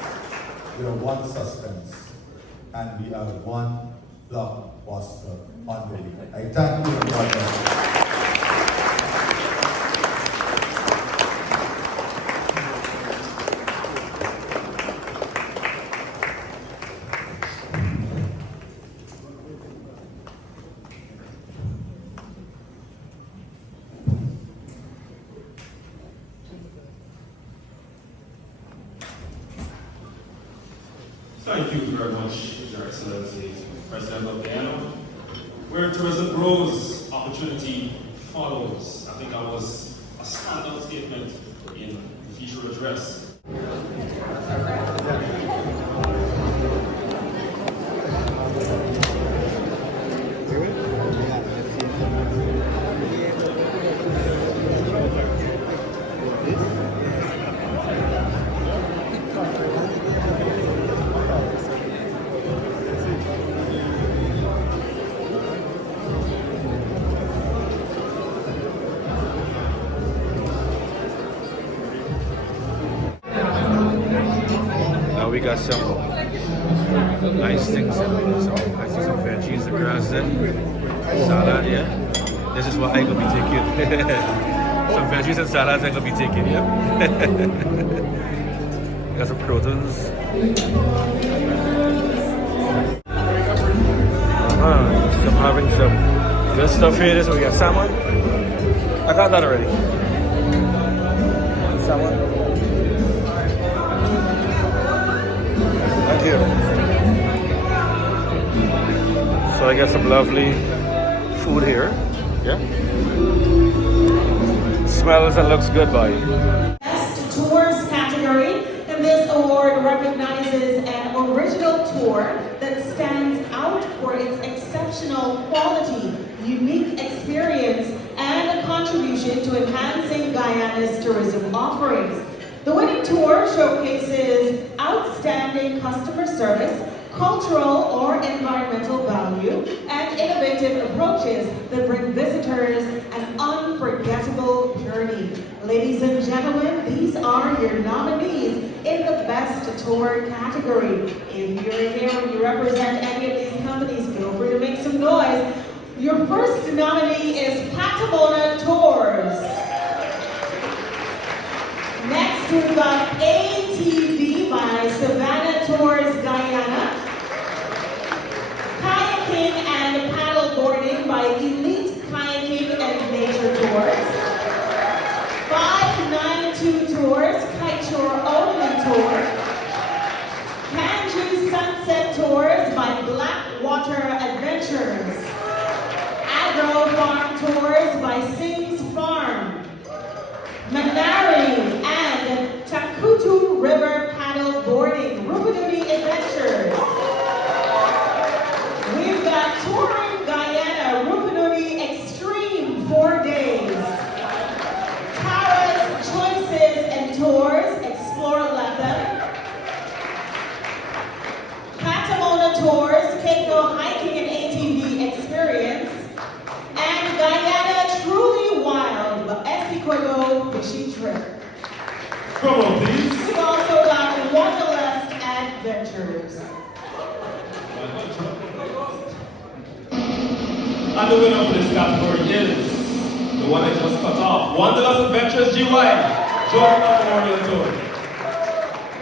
We are one suspense. And we are one blockbuster on the lead. I thank you and God bless you. Thank you very much, Your Excellency, President of Guyana. Where tourism grows, opportunity follows. I think that was a standout statement in the feature address. Now we got some nice things. I see some veggies across there. Salad, yeah. This is what I'm gonna be taking. Some veggies and salads I'm gonna be taking, yeah. Got some croutons. I'm having some good stuff here. So we got salmon. I got that already. Salmon. Thank you. So I got some lovely food here. Yeah. Smells and looks good, boy. Best Tours category, and this award recognizes an original tour that stands out for its exceptional quality, unique experience, and a contribution to enhancing Guyana's tourism offerings. The winning tour showcases outstanding customer service, cultural or environmental value, and innovative approaches that bring visitors an unforgettable journey. Ladies and gentlemen, these are your nominees in the Best Tour category. If you're here and you represent any of these companies, feel free to make some noise. Your first nominee is Patamona Tours. Next, we've got ATV by Savannah Tours Guyana. Kayaking and paddle boarding by Elite Kayaking and Nature Tours. 592 Tours, Kiteshore Only Tour. Kanju Sunset Tours by Blackwater Adventures. Agro Farm Tours by Sings Farm. Manari and Takutu River Paddle Boarding, Rupununi Adventures. We've got Touring Guyana, Rupununi Extreme 4 days. Tara's Choices and Tours, Explore Lethem. Patamona Tours, Keiko Hiking and ATV Experience. And Guyana Truly Wild, Essequibo Fishing Trip. Come on, please. We've also got Wanderlust Adventures. And the winner for this category is the one I just cut off, Wanderlust Adventures GY, Georgetown Memorial Tour.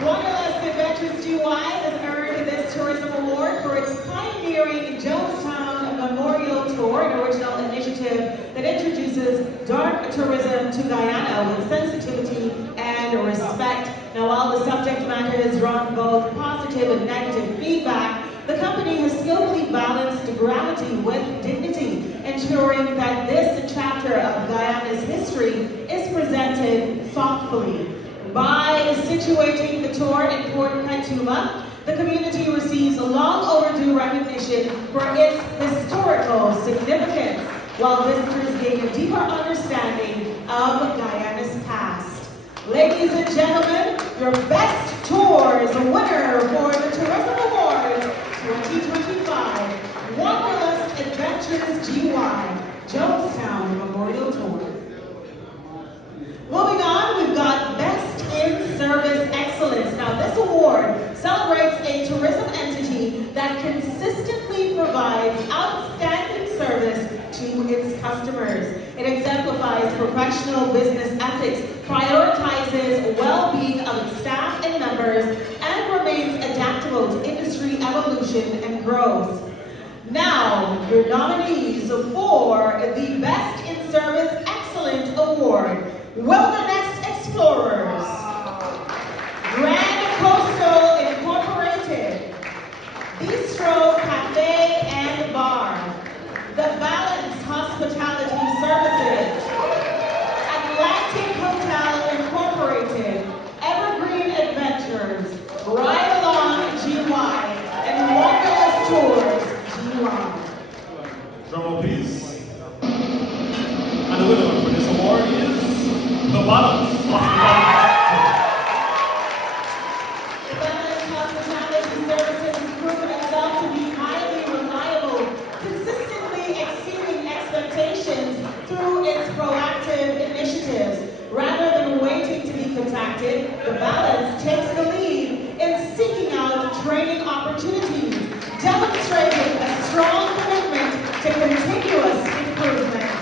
Wanderlust Adventures GY has earned this tourism award for its pioneering Jonestown Memorial Tour, an original initiative that introduces dark tourism to Guyana with sensitivity and respect. Now, while the subject matter has drawn both positive and negative feedback, the company has skillfully balanced gravity with dignity, ensuring that this chapter of Guyana's history is presented thoughtfully. By situating the tour in Port Kaituma, the community receives long overdue recognition for its historical significance, while visitors gain a deeper understanding of Guyana's past. Ladies and gentlemen, your Best Tours winner for the Tourism Awards 2025, Wanderlust Adventures GY, Jonestown Memorial Tour. Moving on, we've got Best in Service Excellence. Now, this award celebrates a tourism entity that consistently provides outstanding service to its customers. It exemplifies professional business ethics, prioritizes well-being of its staff and members, and remains adaptable to industry evolution and growth. Now, your nominees for the Best in Service Excellent Award: Wilderness Explorers, Grand Coastal Incorporated, Bistro Cafe and Bar, The Balance Hospitality Services, Atlantic roll, please. And the winner for this award is the Balance Hospitality. The Balance Hospitality Services has proven itself to be highly reliable, consistently exceeding expectations through its proactive initiatives. Rather than waiting to be contacted, the Balance takes the lead in seeking out training opportunities, demonstrating a strong commitment to continuous improvement.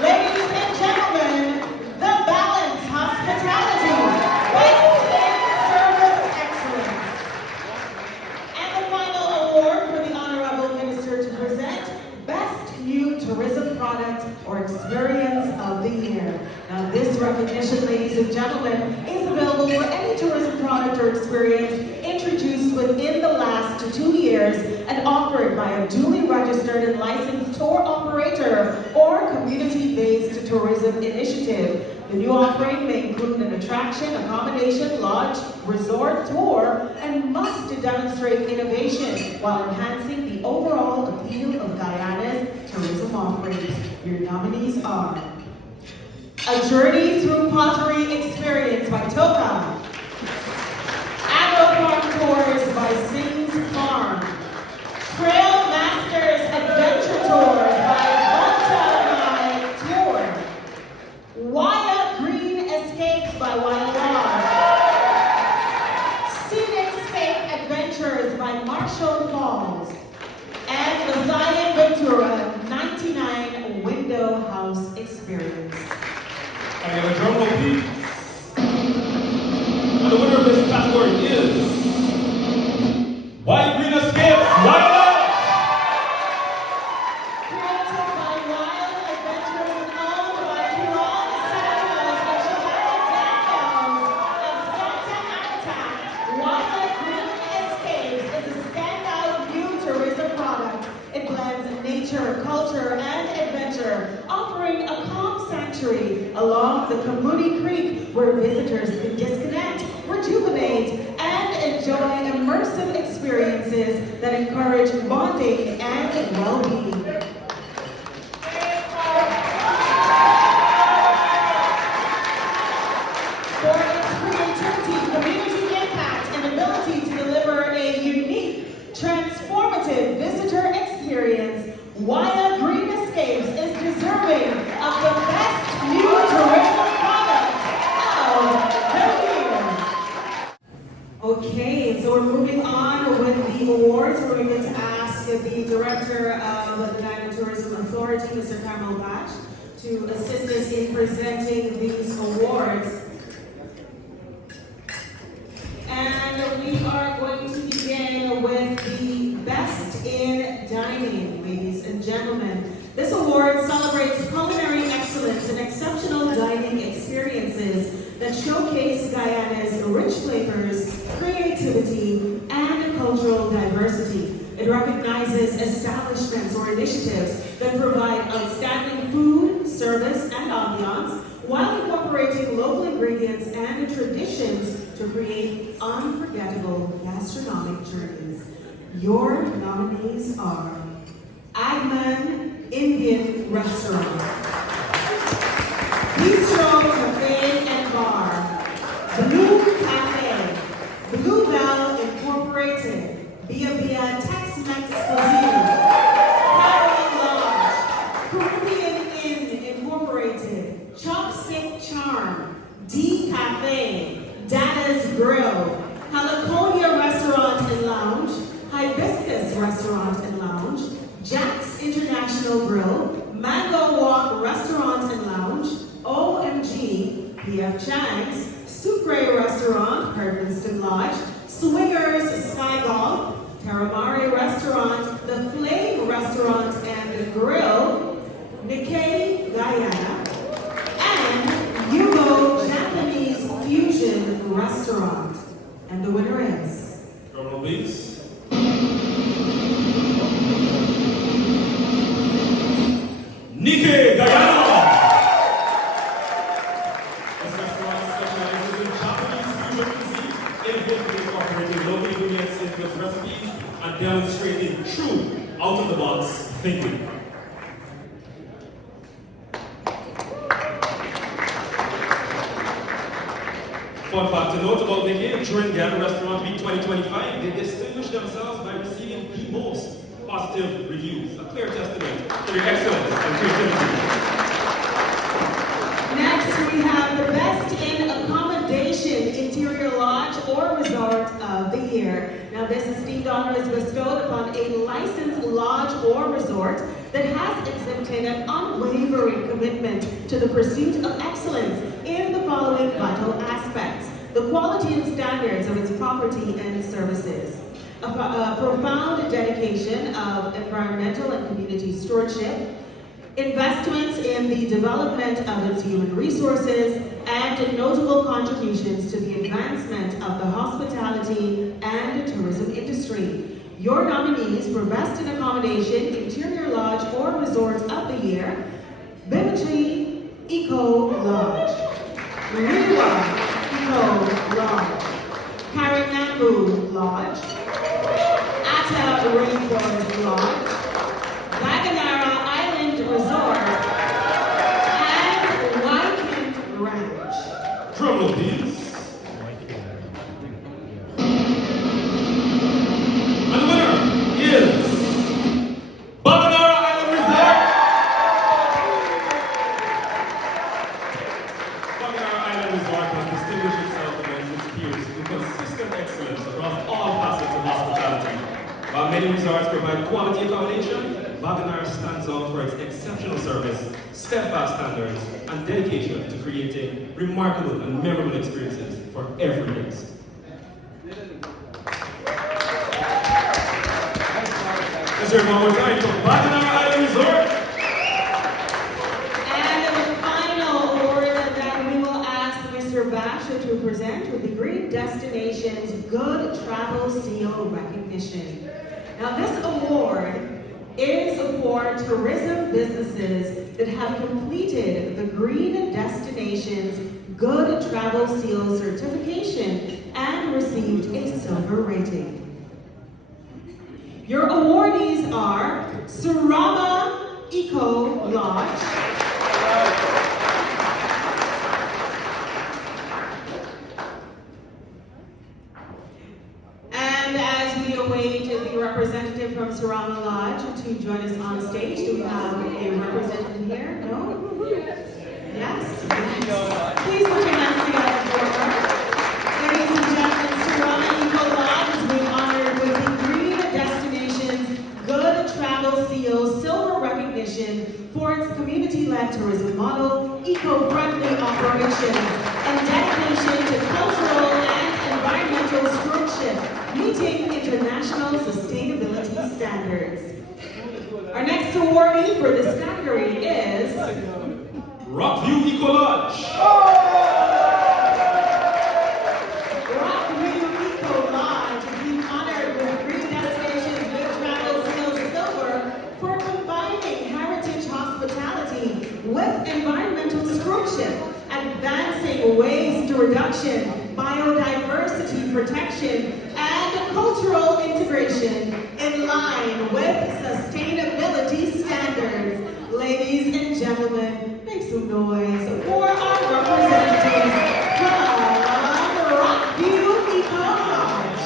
Ladies and gentlemen, the Balance Hospitality, best in service excellence. And the final award for the Honorable Minister to present, Best New Tourism Product or Experience of the Year. Now this recognition, ladies and gentlemen, is available for any tourism product or experience introduced within the last 2 years and offered by a duly registered and licensed tour operator or community-based tourism initiative. The new offering may include an attraction, accommodation, lodge, resort, tour, and must demonstrate innovation while enhancing the overall appeal of Guyana's tourism offerings. Your nominees are A Journey Through Pottery Experience by Toka, Agro Farm Tours by Sings Farm, Trail Masters Adventure Tours by Bunta Tour, Waya Green Escapes by Waya, Scenic Scape Adventures by Marshall Falls, and the Zion Ventura 99 Window House Experience. Can I get a drum roll, please? And the winner of this category is White Green Escapes, Wild. Created by Wild Adventures and owned by Kiran Samuels and Shabana Daniels of Santa Anita, Wild Green Escapes is a standout new tourism product. It blends nature, culture, and adventure, offering a calm sanctuary along the Kamuni Creek where visitors can disconnect, rejuvenate, and enjoy immersive experiences that encourage bonding and well-being. For its creativity, community impact, and ability to deliver a unique, transformative visitor experience, Waya Green Escapes is deserving of the best new tourism product of the year. Okay, so we're moving on with the awards. We're going to ask the director of the Guyana Tourism Authority, Mr. Carmel Batch, to assist us in presenting these awards. And we are going to begin with the Best in Dining, ladies and gentlemen. This award celebrates culinary excellence and exceptional dining experiences that showcase Guyana's rich flavors, creativity, and cultural diversity. It recognizes establishments or initiatives that provide outstanding food, service, and ambiance, while incorporating local ingredients and traditions to create unforgettable gastronomic journeys. Your nominees are Agman Indian Restaurant, Bistro Cafe and Bar, Blue Cafe, Bluebell Incorporated, Bia Bia Tex-Mex Cuisine, Carol Lodge, Caribbean Inn Incorporated, Chopstick Charm, D Cafe, Dada's Grill, Haliconia Restaurant and Lounge, Hibiscus Restaurant and Lounge, Jack's International Grill, Mango Walk Restaurant and Lounge, OMG, PF Chang's, Sucre Restaurant, Hermanston Lodge, Swingers Sky Golf, Taramari Restaurant, The Flame Restaurant and Grill, Nikkei Guyana, and Yugo Japanese Fusion Restaurant. And the winner is... Drum roll, please. Nikkei Guyana! This restaurant specializes in Japanese fusion cuisine, incorporating local ingredients into its recipes and demonstrating true out-of-the-box Thank you. Fun fact to note about Nikki, during Guyana Restaurant Week 2025, they distinguished themselves by receiving the most positive reviews, a clear testament to their excellence and creativity. Next, we have the Best in Accommodation Interior Lodge or Resort of the Year. Now, this esteemed honor is bestowed upon a licensed lodge or resort that has exhibited an unwavering commitment to the pursuit of excellence in the following vital aspects: the quality and standards of its property and services, a profound dedication of environmental and community stewardship, investments in the development of its human resources, and notable contributions to the advancement of the hospitality and tourism industry. Your nominees for Best in Accommodation, Interior Lodge, or Resort of the Year: Bimiji Eco Lodge, Riwa Eco Lodge, Karinambu Lodge, Atta Rainforest Lodge, Waganara Island Resort, and Wyken Ranch. Drum roll, please. And the winner is Baganara Island Resort. Baganara Island Resort has distinguished itself amongst its peers through consistent excellence across all facets of hospitality. While many resorts provide quality accommodation, Baganara stands out for its exceptional service, steadfast standards, and dedication to creating remarkable and memorable experiences for every guest. Let's hear it one more time from Baganara Island Resort. And the final award that we will ask Mr. Basha to present will be Green Destinations Good Travel Seal Recognition. Now, this award is for tourism businesses that have completed the Green Destinations Good Travel Seal certification and received a silver rating. Your awardees are Surama Eco Lodge, and as we await the representative from Surama Lodge to join us on stage, do we have a representative here? No? Yes. Yes. Please put your hands together for her. Ladies and gentlemen, Surama Eco Lodge is being honored with the Green Destinations Good Travel Seal Silver Recognition for its community-led tourism model, eco-friendly operations, and dedication to cultural and environmental stewardship, meeting international sustainability standards. Our next awardee for this category is Rockview Eco Lodge. Rockview Eco Lodge is being honored with the Green Destinations Good Travel Seal Silver for combining heritage hospitality with environmental stewardship, advancing waste reduction, biodiversity protection, and cultural integration in line with sustainability standards. Ladies and gentlemen, make some noise for our representatives from Rockview Eco Lodge.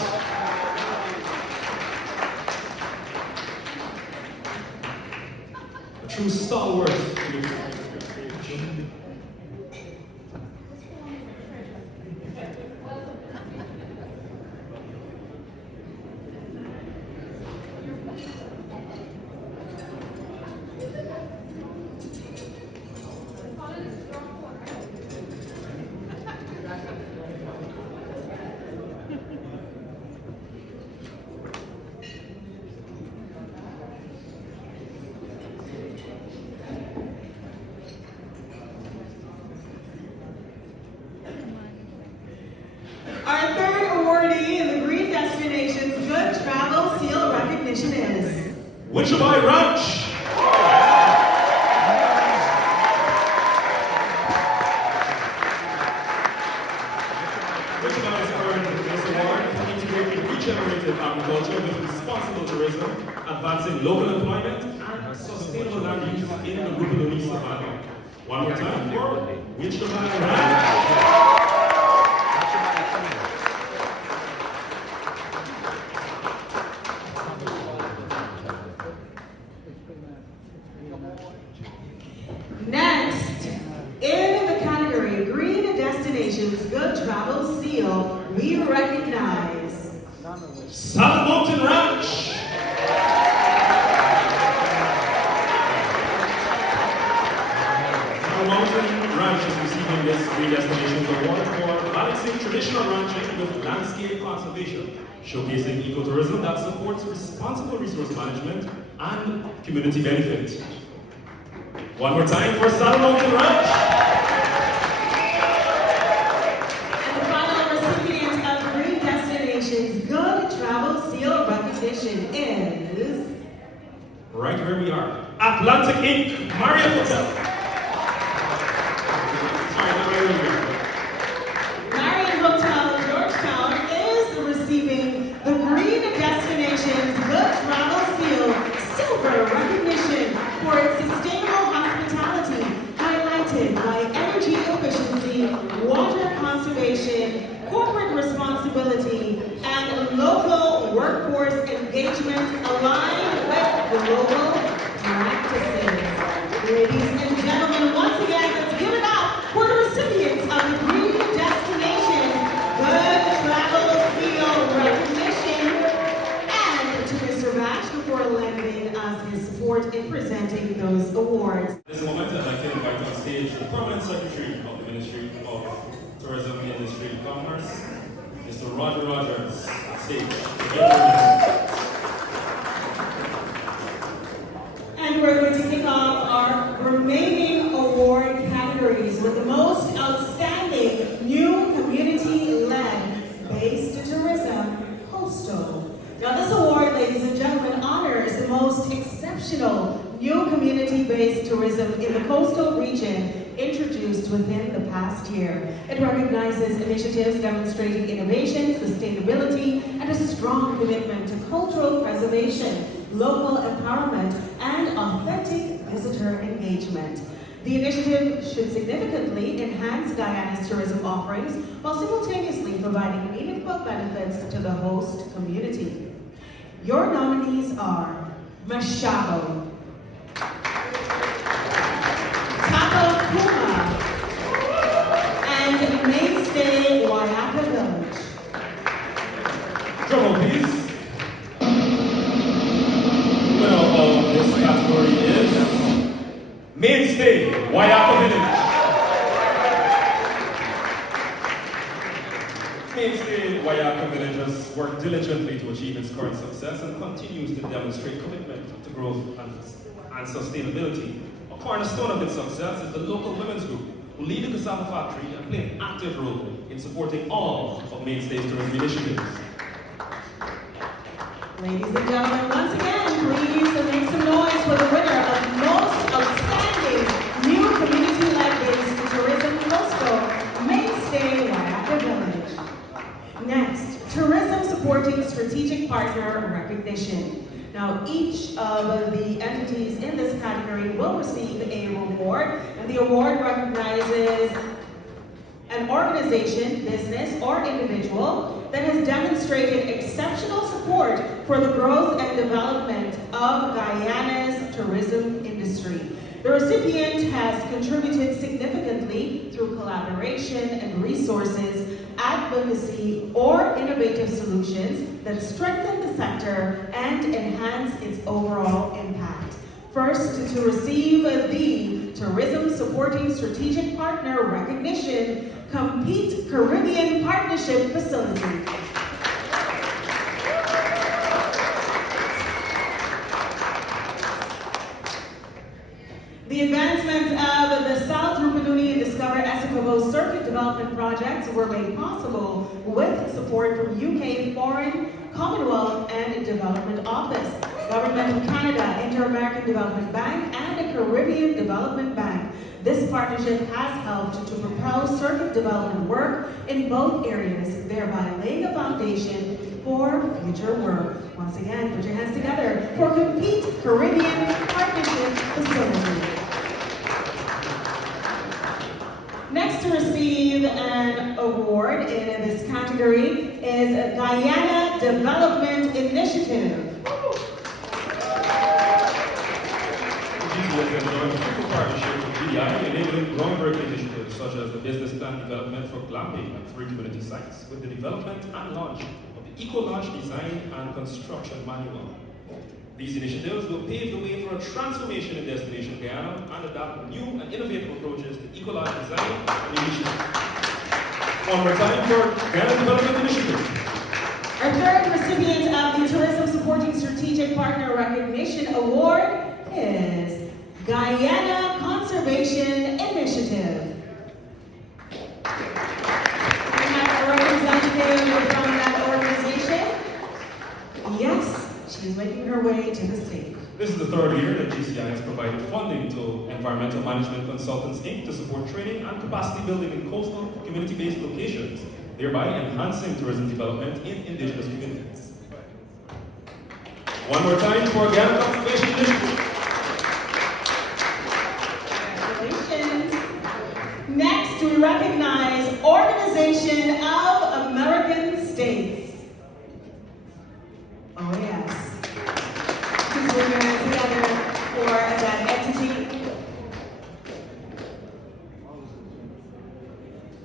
A true stalwart. Our third awardee in the Green Destinations Good Travel Seal Recognition is Wichita Ranch. Wichita has earned this award for integrating regenerative agriculture with responsible tourism, advancing local employment, and traditional land use in the Rupinoni Savannah. One more time for Winchman Ranch. Next, in the category Green Destinations Good Travel Seal, we recognize South Mountain Ranch. South Mountain Ranch is receiving this Green Destinations Award for balancing traditional ranching with landscape conservation, showcasing ecotourism that supports responsible resource management and community benefit. One more time for South Mountain Ranch. And the final recipient of Green Destinations Good Travel Seal recognition is Right where we are, Atlantic Inc. Marriott Hotel. Sorry, not right where we are. Marriott Hotel Georgetown is receiving the Green Destinations Good Travel Seal Silver recognition for its sustainable hospitality, highlighted by energy efficiency, water conservation, corporate responsibility, and local workforce engagement aligned with global practices. Ladies and gentlemen, once again, let's give it up for the recipients of the Green Destination Good Travel Seal recognition, and to Mr. Batch for lending us his support in presenting those awards. At this moment, I'd like to invite on stage the Permanent Secretary of the Ministry of Tourism, Industry and Commerce, Mr. Roger Rogers, on stage. And we're going to kick off our remaining award categories with the most outstanding new community-led based tourism, coastal. Now this award, ladies and gentlemen, honors the most exceptional new community-based tourism in the coastal region introduced within the past year. It recognizes initiatives demonstrating innovation, sustainability, and a strong commitment to cultural preservation, local empowerment, and authentic visitor engagement. The initiative should significantly enhance Guyana's tourism offerings while simultaneously providing meaningful benefits to the host community. Your nominees are Mashabo, Takakuma, and Mainstay Wayaka Village. Drum roll, please. Winner of this category is Mainstay Wayaka Village. Mainstay Wayaka Village has worked diligently to achieve its current success and continues to demonstrate commitment to growth and sustainability. A cornerstone of its success is the local women's group, who lead the cassava factory and play an active role in supporting all of Mainstay's tourism initiatives. Ladies and gentlemen, once again, please make some noise for the winner of Most Outstanding New Community-Led Based Tourism Coastal, Mainstay Wayaka Village. Next, Tourism Supporting Strategic Partner Recognition. Now, each of the entities in this category will receive a reward, and the award recognizes an organization, business, or individual that has demonstrated exceptional support for the growth and development of Guyana's tourism industry. The recipient has contributed significantly through collaboration and resources, advocacy, or innovative solutions that strengthen the sector and enhance its overall impact. First, to receive the Tourism Supporting Strategic Partner recognition, Compete Caribbean Partnership Facility. The advancements of the South Rupununi and Discover Essequibo Circuit Development projects were made possible with support from UK Foreign, Commonwealth and Development Office, Government of Canada, Inter-American Development Bank, and the Caribbean Development Bank. This partnership has helped to propel circuit development work in both areas, thereby laying a foundation for future work. Once again, put your hands together for Compete Caribbean Partnership facility. Next to receive an award in this category is Guyana Development Initiative. GTS has joined a fruitful partnership with Guyana, enabling groundbreaking initiatives such as the business plan development for glamping at 3 community sites, with the development and launch of the Eco-Launch Design and Construction Manual. These initiatives will pave the way for a transformation in destination Guyana and adopt new and innovative approaches to Eco-Launch design and initiative. One more time for Guyana Development Initiative. Our third recipient of the Tourism Supporting Strategic Partner Recognition Award is Guyana Conservation Initiative. We have a representative from that organization. Yes, she is making her way to the stage. This is the third year that GCI has provided funding to Environmental Management Consultants Inc. to support training and capacity building in coastal community-based locations, thereby enhancing tourism development in indigenous communities. One more time for Guyana Conservation Initiative. Congratulations. Next, we recognize Organization of American States. Oh yes. Please put your hands together for that entity.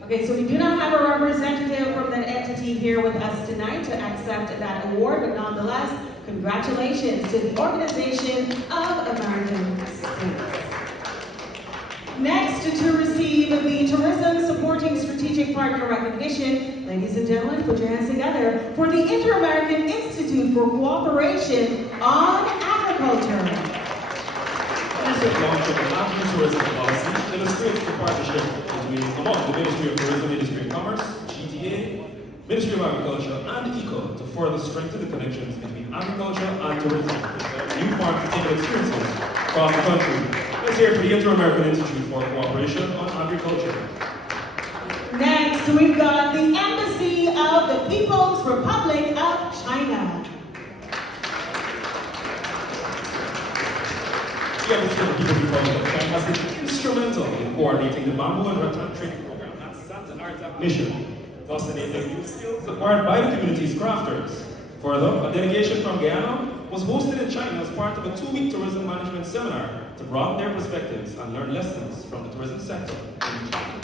Okay, so we do not have a representative from that entity here with us tonight to accept that award, but nonetheless, congratulations to the Organization of American States. Next, to receive the Tourism Supporting Strategic Partner Recognition, ladies and gentlemen, put your hands together for the Inter-American Institute for Cooperation on Agriculture. The launch of the National Tourism Policy illustrates the partnership among the Ministry of Tourism, Industry and Commerce, GTA, Ministry of Agriculture, and ECO to further strengthen the connections between agriculture and tourism, new farm-to-table experiences across the country. Let's hear it for the Inter-American Institute for Cooperation on Agriculture. Next, we've got the Embassy of the People's Republic of China. The Embassy of the People's Republic of China has been instrumental in coordinating the bamboo and rattan training program at Santa Arta Mission, thus enabling new skills acquired by the community's crafters. Further, a delegation from Guyana was hosted in China as part of a 2-week tourism management seminar to broaden their perspectives and learn lessons from the tourism sector in China.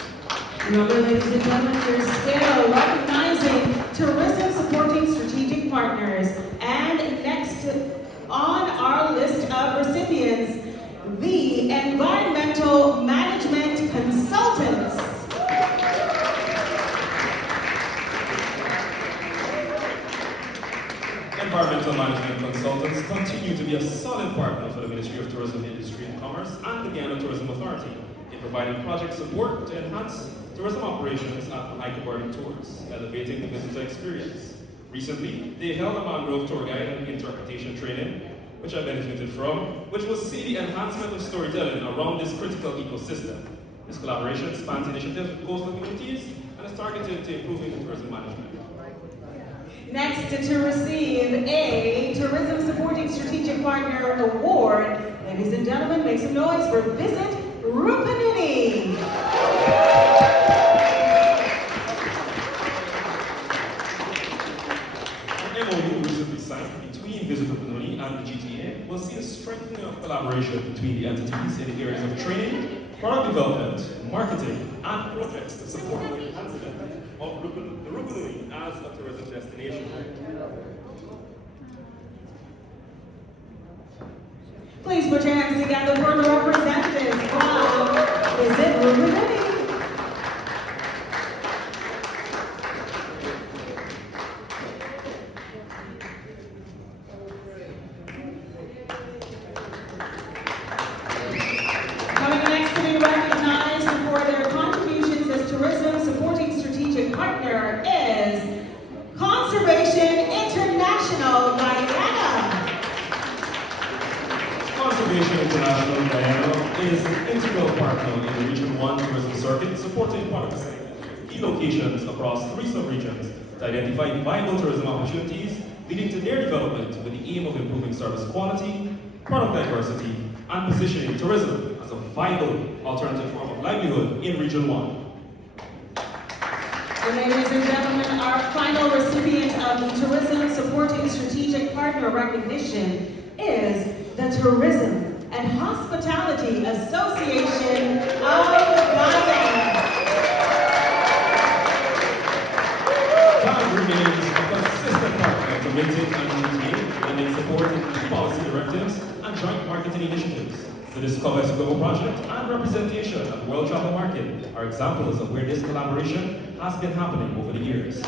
Remember, ladies and gentlemen, we're still recognizing tourism supporting strategic partners. And next on our list of recipients, the Environmental Management Consultants. Environmental Management Consultants continue to be a solid partner for the Ministry of Tourism, Industry and Commerce and the Guyana Tourism Authority in providing project support to enhance tourism operations at Nicobardian tours, elevating the visitor experience. Recently, they held a mangrove tour guide and interpretation training, which I benefited from, which will see the enhancement of storytelling around this critical ecosystem. This collaboration spans initiatives with coastal communities and is targeted to improving the tourism management. Next, to receive a Tourism Supporting Strategic Partner Award, ladies and gentlemen, make some noise for Visit Rupununi. An MOU recently signed between Visit Rupununi and the GTA will see a strengthening of collaboration between the entities in the areas of training, product development, marketing, and projects to support the enhancement of the Rupununi as a tourism destination. Please put your hands together for the representatives from Visit Rupununi. Coming next to be recognized for their contributions as tourism supporting strategic partner is Conservation International Guyana. Conservation International Guyana is an integral partner in the Region 1 tourism circuit, supporting products key locations across 3 sub-regions to identify viable tourism opportunities, leading to their development with the aim of improving service quality, product diversity, and positioning tourism as a vital alternative form of livelihood in Region 1. And ladies and gentlemen, our final recipient of the Tourism Supporting Strategic Partner recognition is the Tourism and Hospitality Association of Guyana. GAG remains a consistent partner to maintain continuity and in supporting policy directives and joint marketing initiatives. The Discover Escobar project and representation at World Travel Market are examples of where this collaboration has been happening over the years.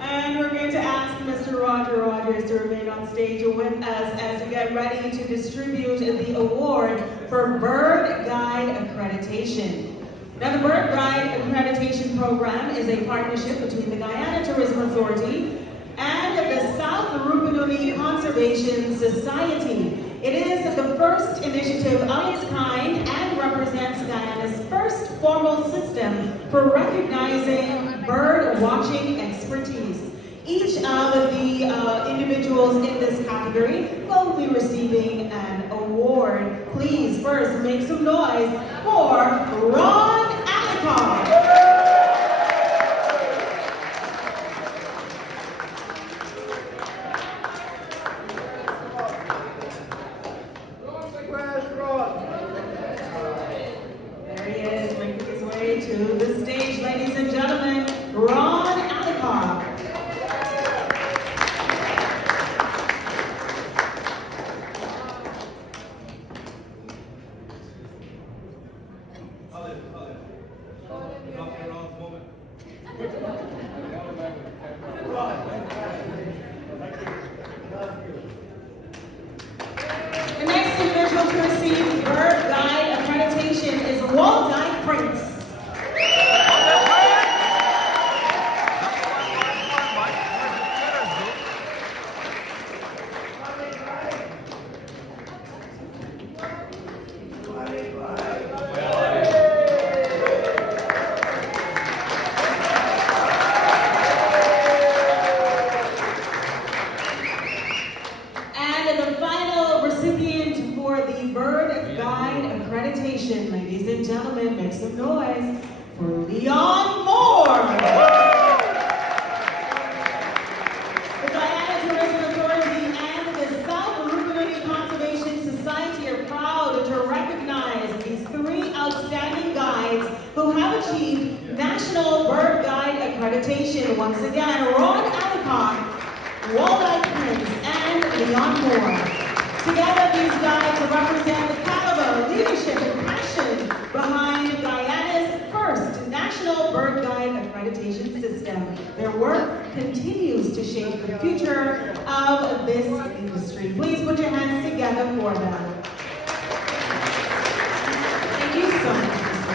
And we're going to ask Mr. Roger Rogers to remain on stage with us as we get ready to distribute the award for Bird Guide Accreditation. Now, the Bird Guide Accreditation Program is a partnership between the Guyana Tourism Authority and the South Rupununi Conservation Society. It is the first initiative of its kind and represents Guyana's first formal system for recognizing bird watching expertise. Each of the individuals in this category will be receiving an award. Please first make some noise for Ron Alacon. To the stage, ladies and gentlemen, Ron Alacon. The next individual to receive Bird Guide accreditation is Waldine Prince. Ladies and gentlemen, make some noise for Leon Moore. The Guyana Tourism Authority and the South Rupununi Conservation Society are proud to recognize these three outstanding guides who have achieved National Bird Guide accreditation. Once again, Ron Alacon, Waldine Prince, and Leon Moore. Together, these guides represent the caliber, leadership, and passion behind Guyana's first National Bird Guide accreditation system. Their work continues to shape the future of this industry. Please put your hands together for them. Thank you so much, Mr.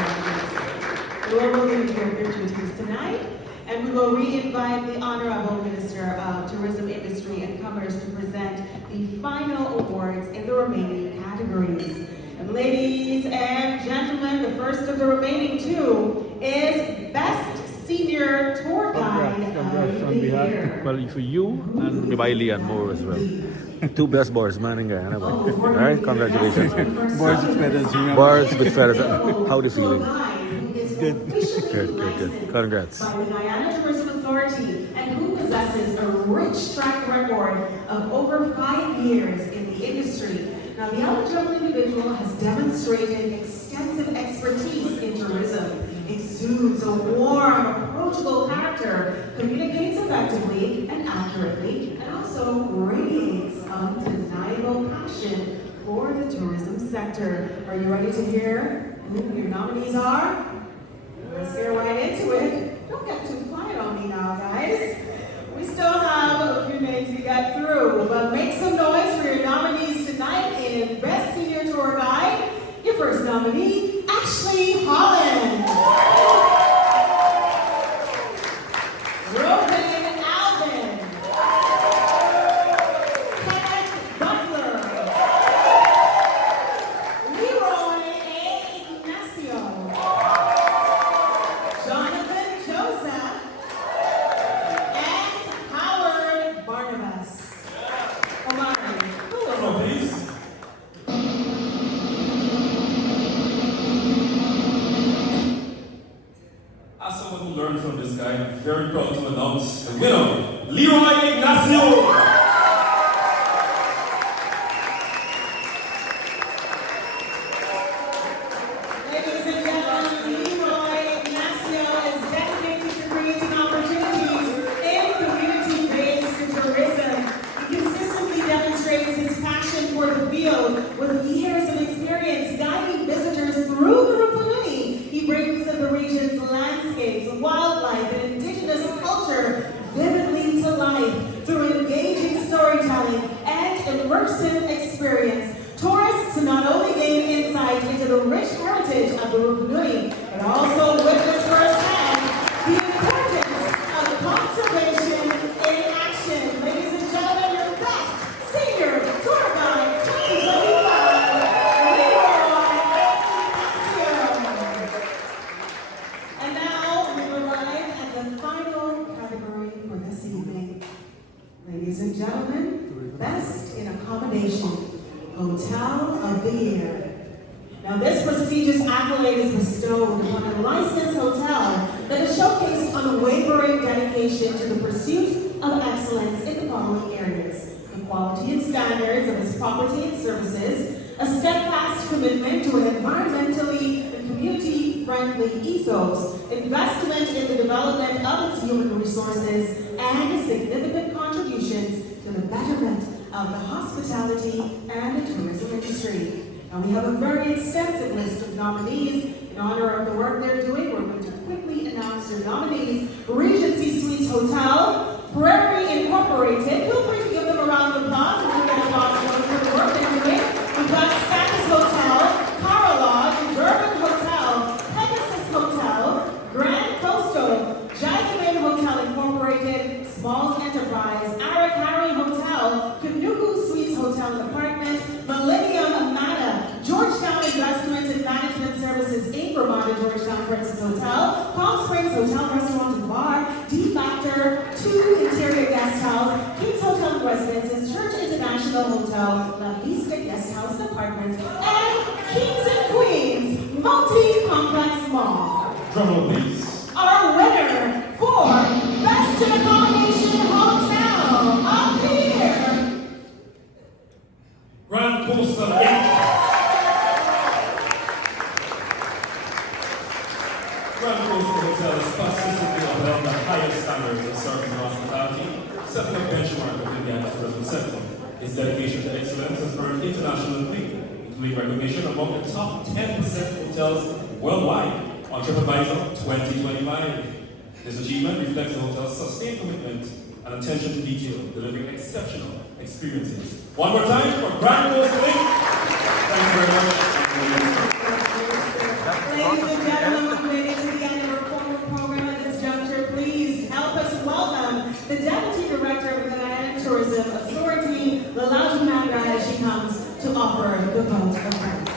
Rogers. We will move your gratuities tonight, and we will re-invite the Honorable Minister of Tourism Industry and Commerce to present the final awards in the remaining categories. And ladies and gentlemen, the first of the remaining two is Best Senior Tour Guide of the Year. Well, for you and by Leon Moore as well. Two best boards, man, in Guyana. All right, congratulations. Boards with feathers. Boards with feathers. How are you feeling? Good. Good. Congrats. By the Guyana Tourism Authority and who possesses a rich track record of over 5 years in the industry. Now, the eligible individual has demonstrated extensive expertise in tourism, exudes a warm, approachable character, communicates effectively and accurately, and also radiates undeniable passion for the tourism sector. Are you ready to hear who your nominees are? Let's get right into it. Don't get too quiet on me now, guys. We still have a few names to get through, but make some noise for your nominees tonight in Best Senior Tour Guide. Your first nominee, Ashley Holland. Robin Alvin. Kenneth Butler. Leroy A. Ignacio. Jonathan Joseph. And Howard immersive experience. Tourists not only gain insight into the rich heritage of the Rupununi, but also witness firsthand the importance of conservation in action. Ladies and gentlemen, your best senior tour guide 2025, Leroy. And now we arrive at the final category for this evening. Ladies and gentlemen, best in accommodation, Hotel of the Year. Now this prestigious accolade is bestowed upon a licensed hotel that has showcased unwavering dedication to the pursuit of excellence in the following areas: the quality and standards of its property and services, a steadfast commitment to an environmentally and community-friendly ethos, investment in the development of its human resources, and significant contributions to the betterment of the hospitality and the tourism industry. Now we have a very extensive list of nominees. In honor of the work they're doing, we're going to quickly announce your nominees. Regency Suites Hotel, Prairie Incorporated. Feel free to give them a round of applause and give them applause for the work they're doing. We've got Status Hotel, Cara Lodge, Durban Hotel, Pegasus Hotel, Grand Coastal, Jasmine Hotel Incorporated, Smalls Enterprise, Arak Harry Hotel, Kanugu Suites Hotel and Apartment, Millennium Amana, Georgetown Investment and Management Services Inc., Ramada Georgetown Princess Hotel, Palm Springs Hotel, Restaurant and Bar, D Factor, 2 Interior Guest House, Kings Hotel and Residences, Church International Hotel, La Vista Guest House and Apartments, and Kings and Queens Multi-Complex Mall. Drum roll, please. Our winner for Best in Accommodation Hotel up here, Grand Coastal Inc. Grand Coastal Hotel is consistently upheld the highest standards of service and hospitality, setting a benchmark within the Guyana tourism sector. Its dedication to excellence has earned international acclaim, including recognition among the top 10% hotels worldwide on TripAdvisor 2025. This achievement reflects the hotel's sustained commitment and attention to detail, delivering exceptional experiences. One more time for Grand Coastal Inc. Thank you very much. ladies and gentlemen, we've made it to the end of our formal program at this juncture. Please help us welcome the Deputy Director of the Guyana Tourism Authority, Lalauju Manga, as she comes to offer the vote of thanks.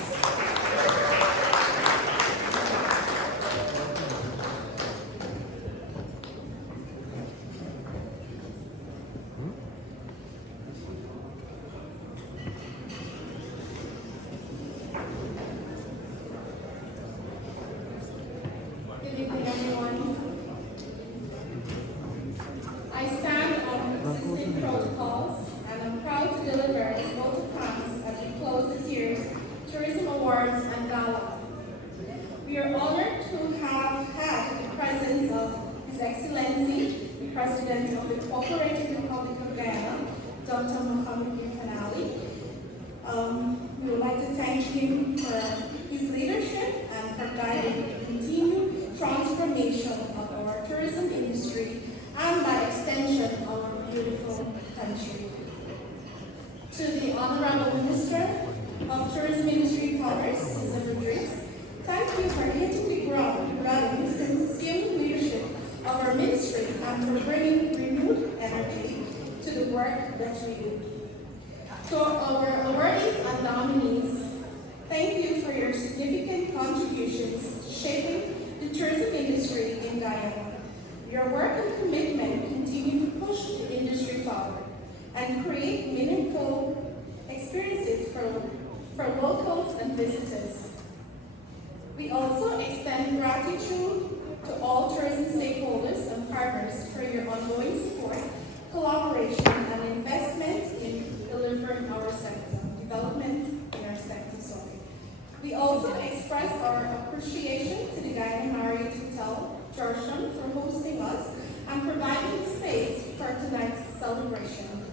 Good evening, everyone. I stand on existing protocols and I'm proud to deliver a vote of thanks as we close this year's Tourism Awards and Gala. We are honored to have had the presence of His Excellency, the President of the Cooperative Republic of Guyana, Dr. Mohamed Fanali. We would like to thank him for his leadership and for guiding the continued transformation of our tourism industry and by extension our beautiful country. To the Honorable Minister of Tourism Industry and Commerce, Cesar Rodriguez, thank you for hitting the ground running since assuming leadership of our ministry and for bringing renewed energy to the work that we do. To our awardees and nominees, thank you for your significant contributions to shaping the tourism industry in Guyana. Your work and commitment continue to push the industry forward and create meaningful experiences for locals and visitors. We also extend gratitude to all tourism stakeholders and partners for your ongoing support, collaboration, and investment in delivering our sector, development in our sector, We also express our appreciation to the Guyana Marriott Hotel, Georgetown, for hosting us and providing space for tonight's celebration.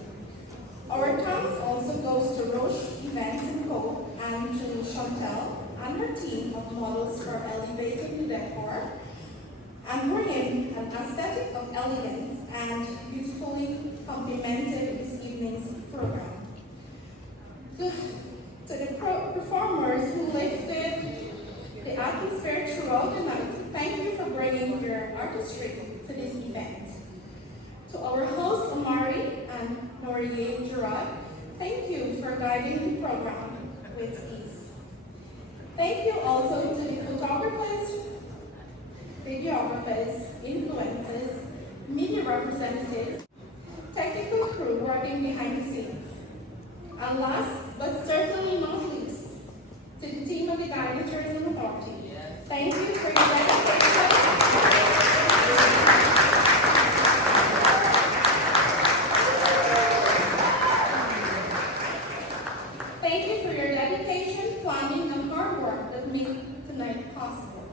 Our thanks also goes to Roche Events & Co. and to Chantel and her team of models for elevating the decor and bringing an aesthetic of elegance and beautifully complemented this evening's program. Gerard, thank you for guiding the program with ease. Thank you also to the photographers, videographers, influencers, media representatives, technical crew working behind the scenes. And last, but certainly not least, to the team of the Guyana Tourism Authority. Thank you for your dedication. Thank you for your dedication, planning, and hard work that made tonight possible.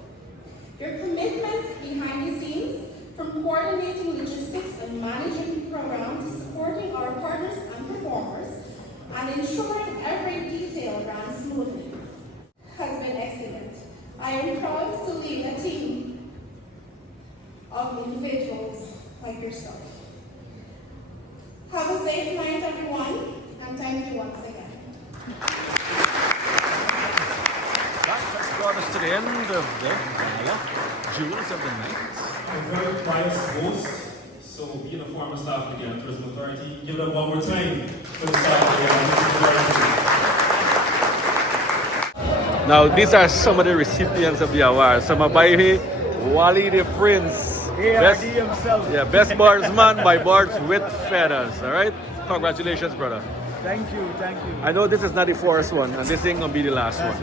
Your commitment behind the scenes, from coordinating logistics and managing the program to supporting our partners and performers, and ensuring every detail ran smoothly, has been excellent. I am proud to lead a team of individuals like yourself. Have a safe night, everyone, and thank you once again. That's brought us to the end of the gala, jewels of the night. A very biased host, so being a former staff of the Guyana Tourism Authority, give it up one more time for the staff of the Guyana Tourism Authority. Now, these are some of the recipients of the award. Some are by Wally the Prince. Best, yeah, best boardsman by Boards with Feathers. All right? Congratulations, brother. Thank you, thank you. I know this is not the first one, and this ain't gonna be the last one.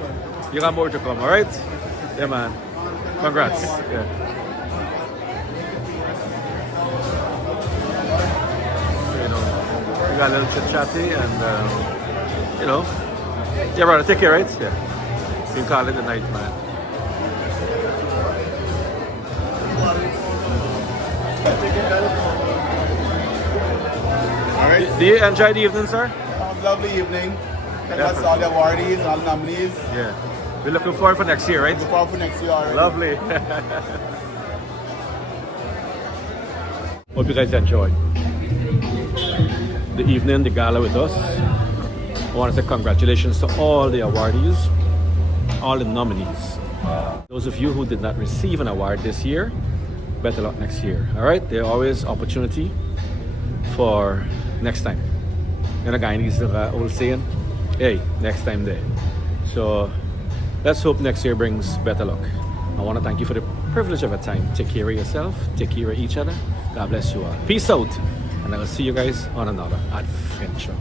You got more to come, all right? Yeah, man. Congrats. Yeah. You know, we got a little chit chatty, and you know, yeah, brother. Take care, right? Yeah. You can call it the night, man. All right. Do you enjoy the evening, sir? Lovely evening. Congrats to all the awardees, all the nominees. Yeah. We're looking forward for next year, right? Looking forward for next year already. Lovely. Hope you guys enjoyed the evening, the gala with us. I want to say congratulations to all the awardees, all the nominees. Those of you who did not receive an award this year, better luck next year. All right? There's always opportunity for next time. You know, Guyanese old saying, hey, next time there. So let's hope next year brings better luck. I want to thank you for the privilege of your time. Take care of yourself, take care of each other. God bless you all. Peace out, and I will see you guys on another adventure.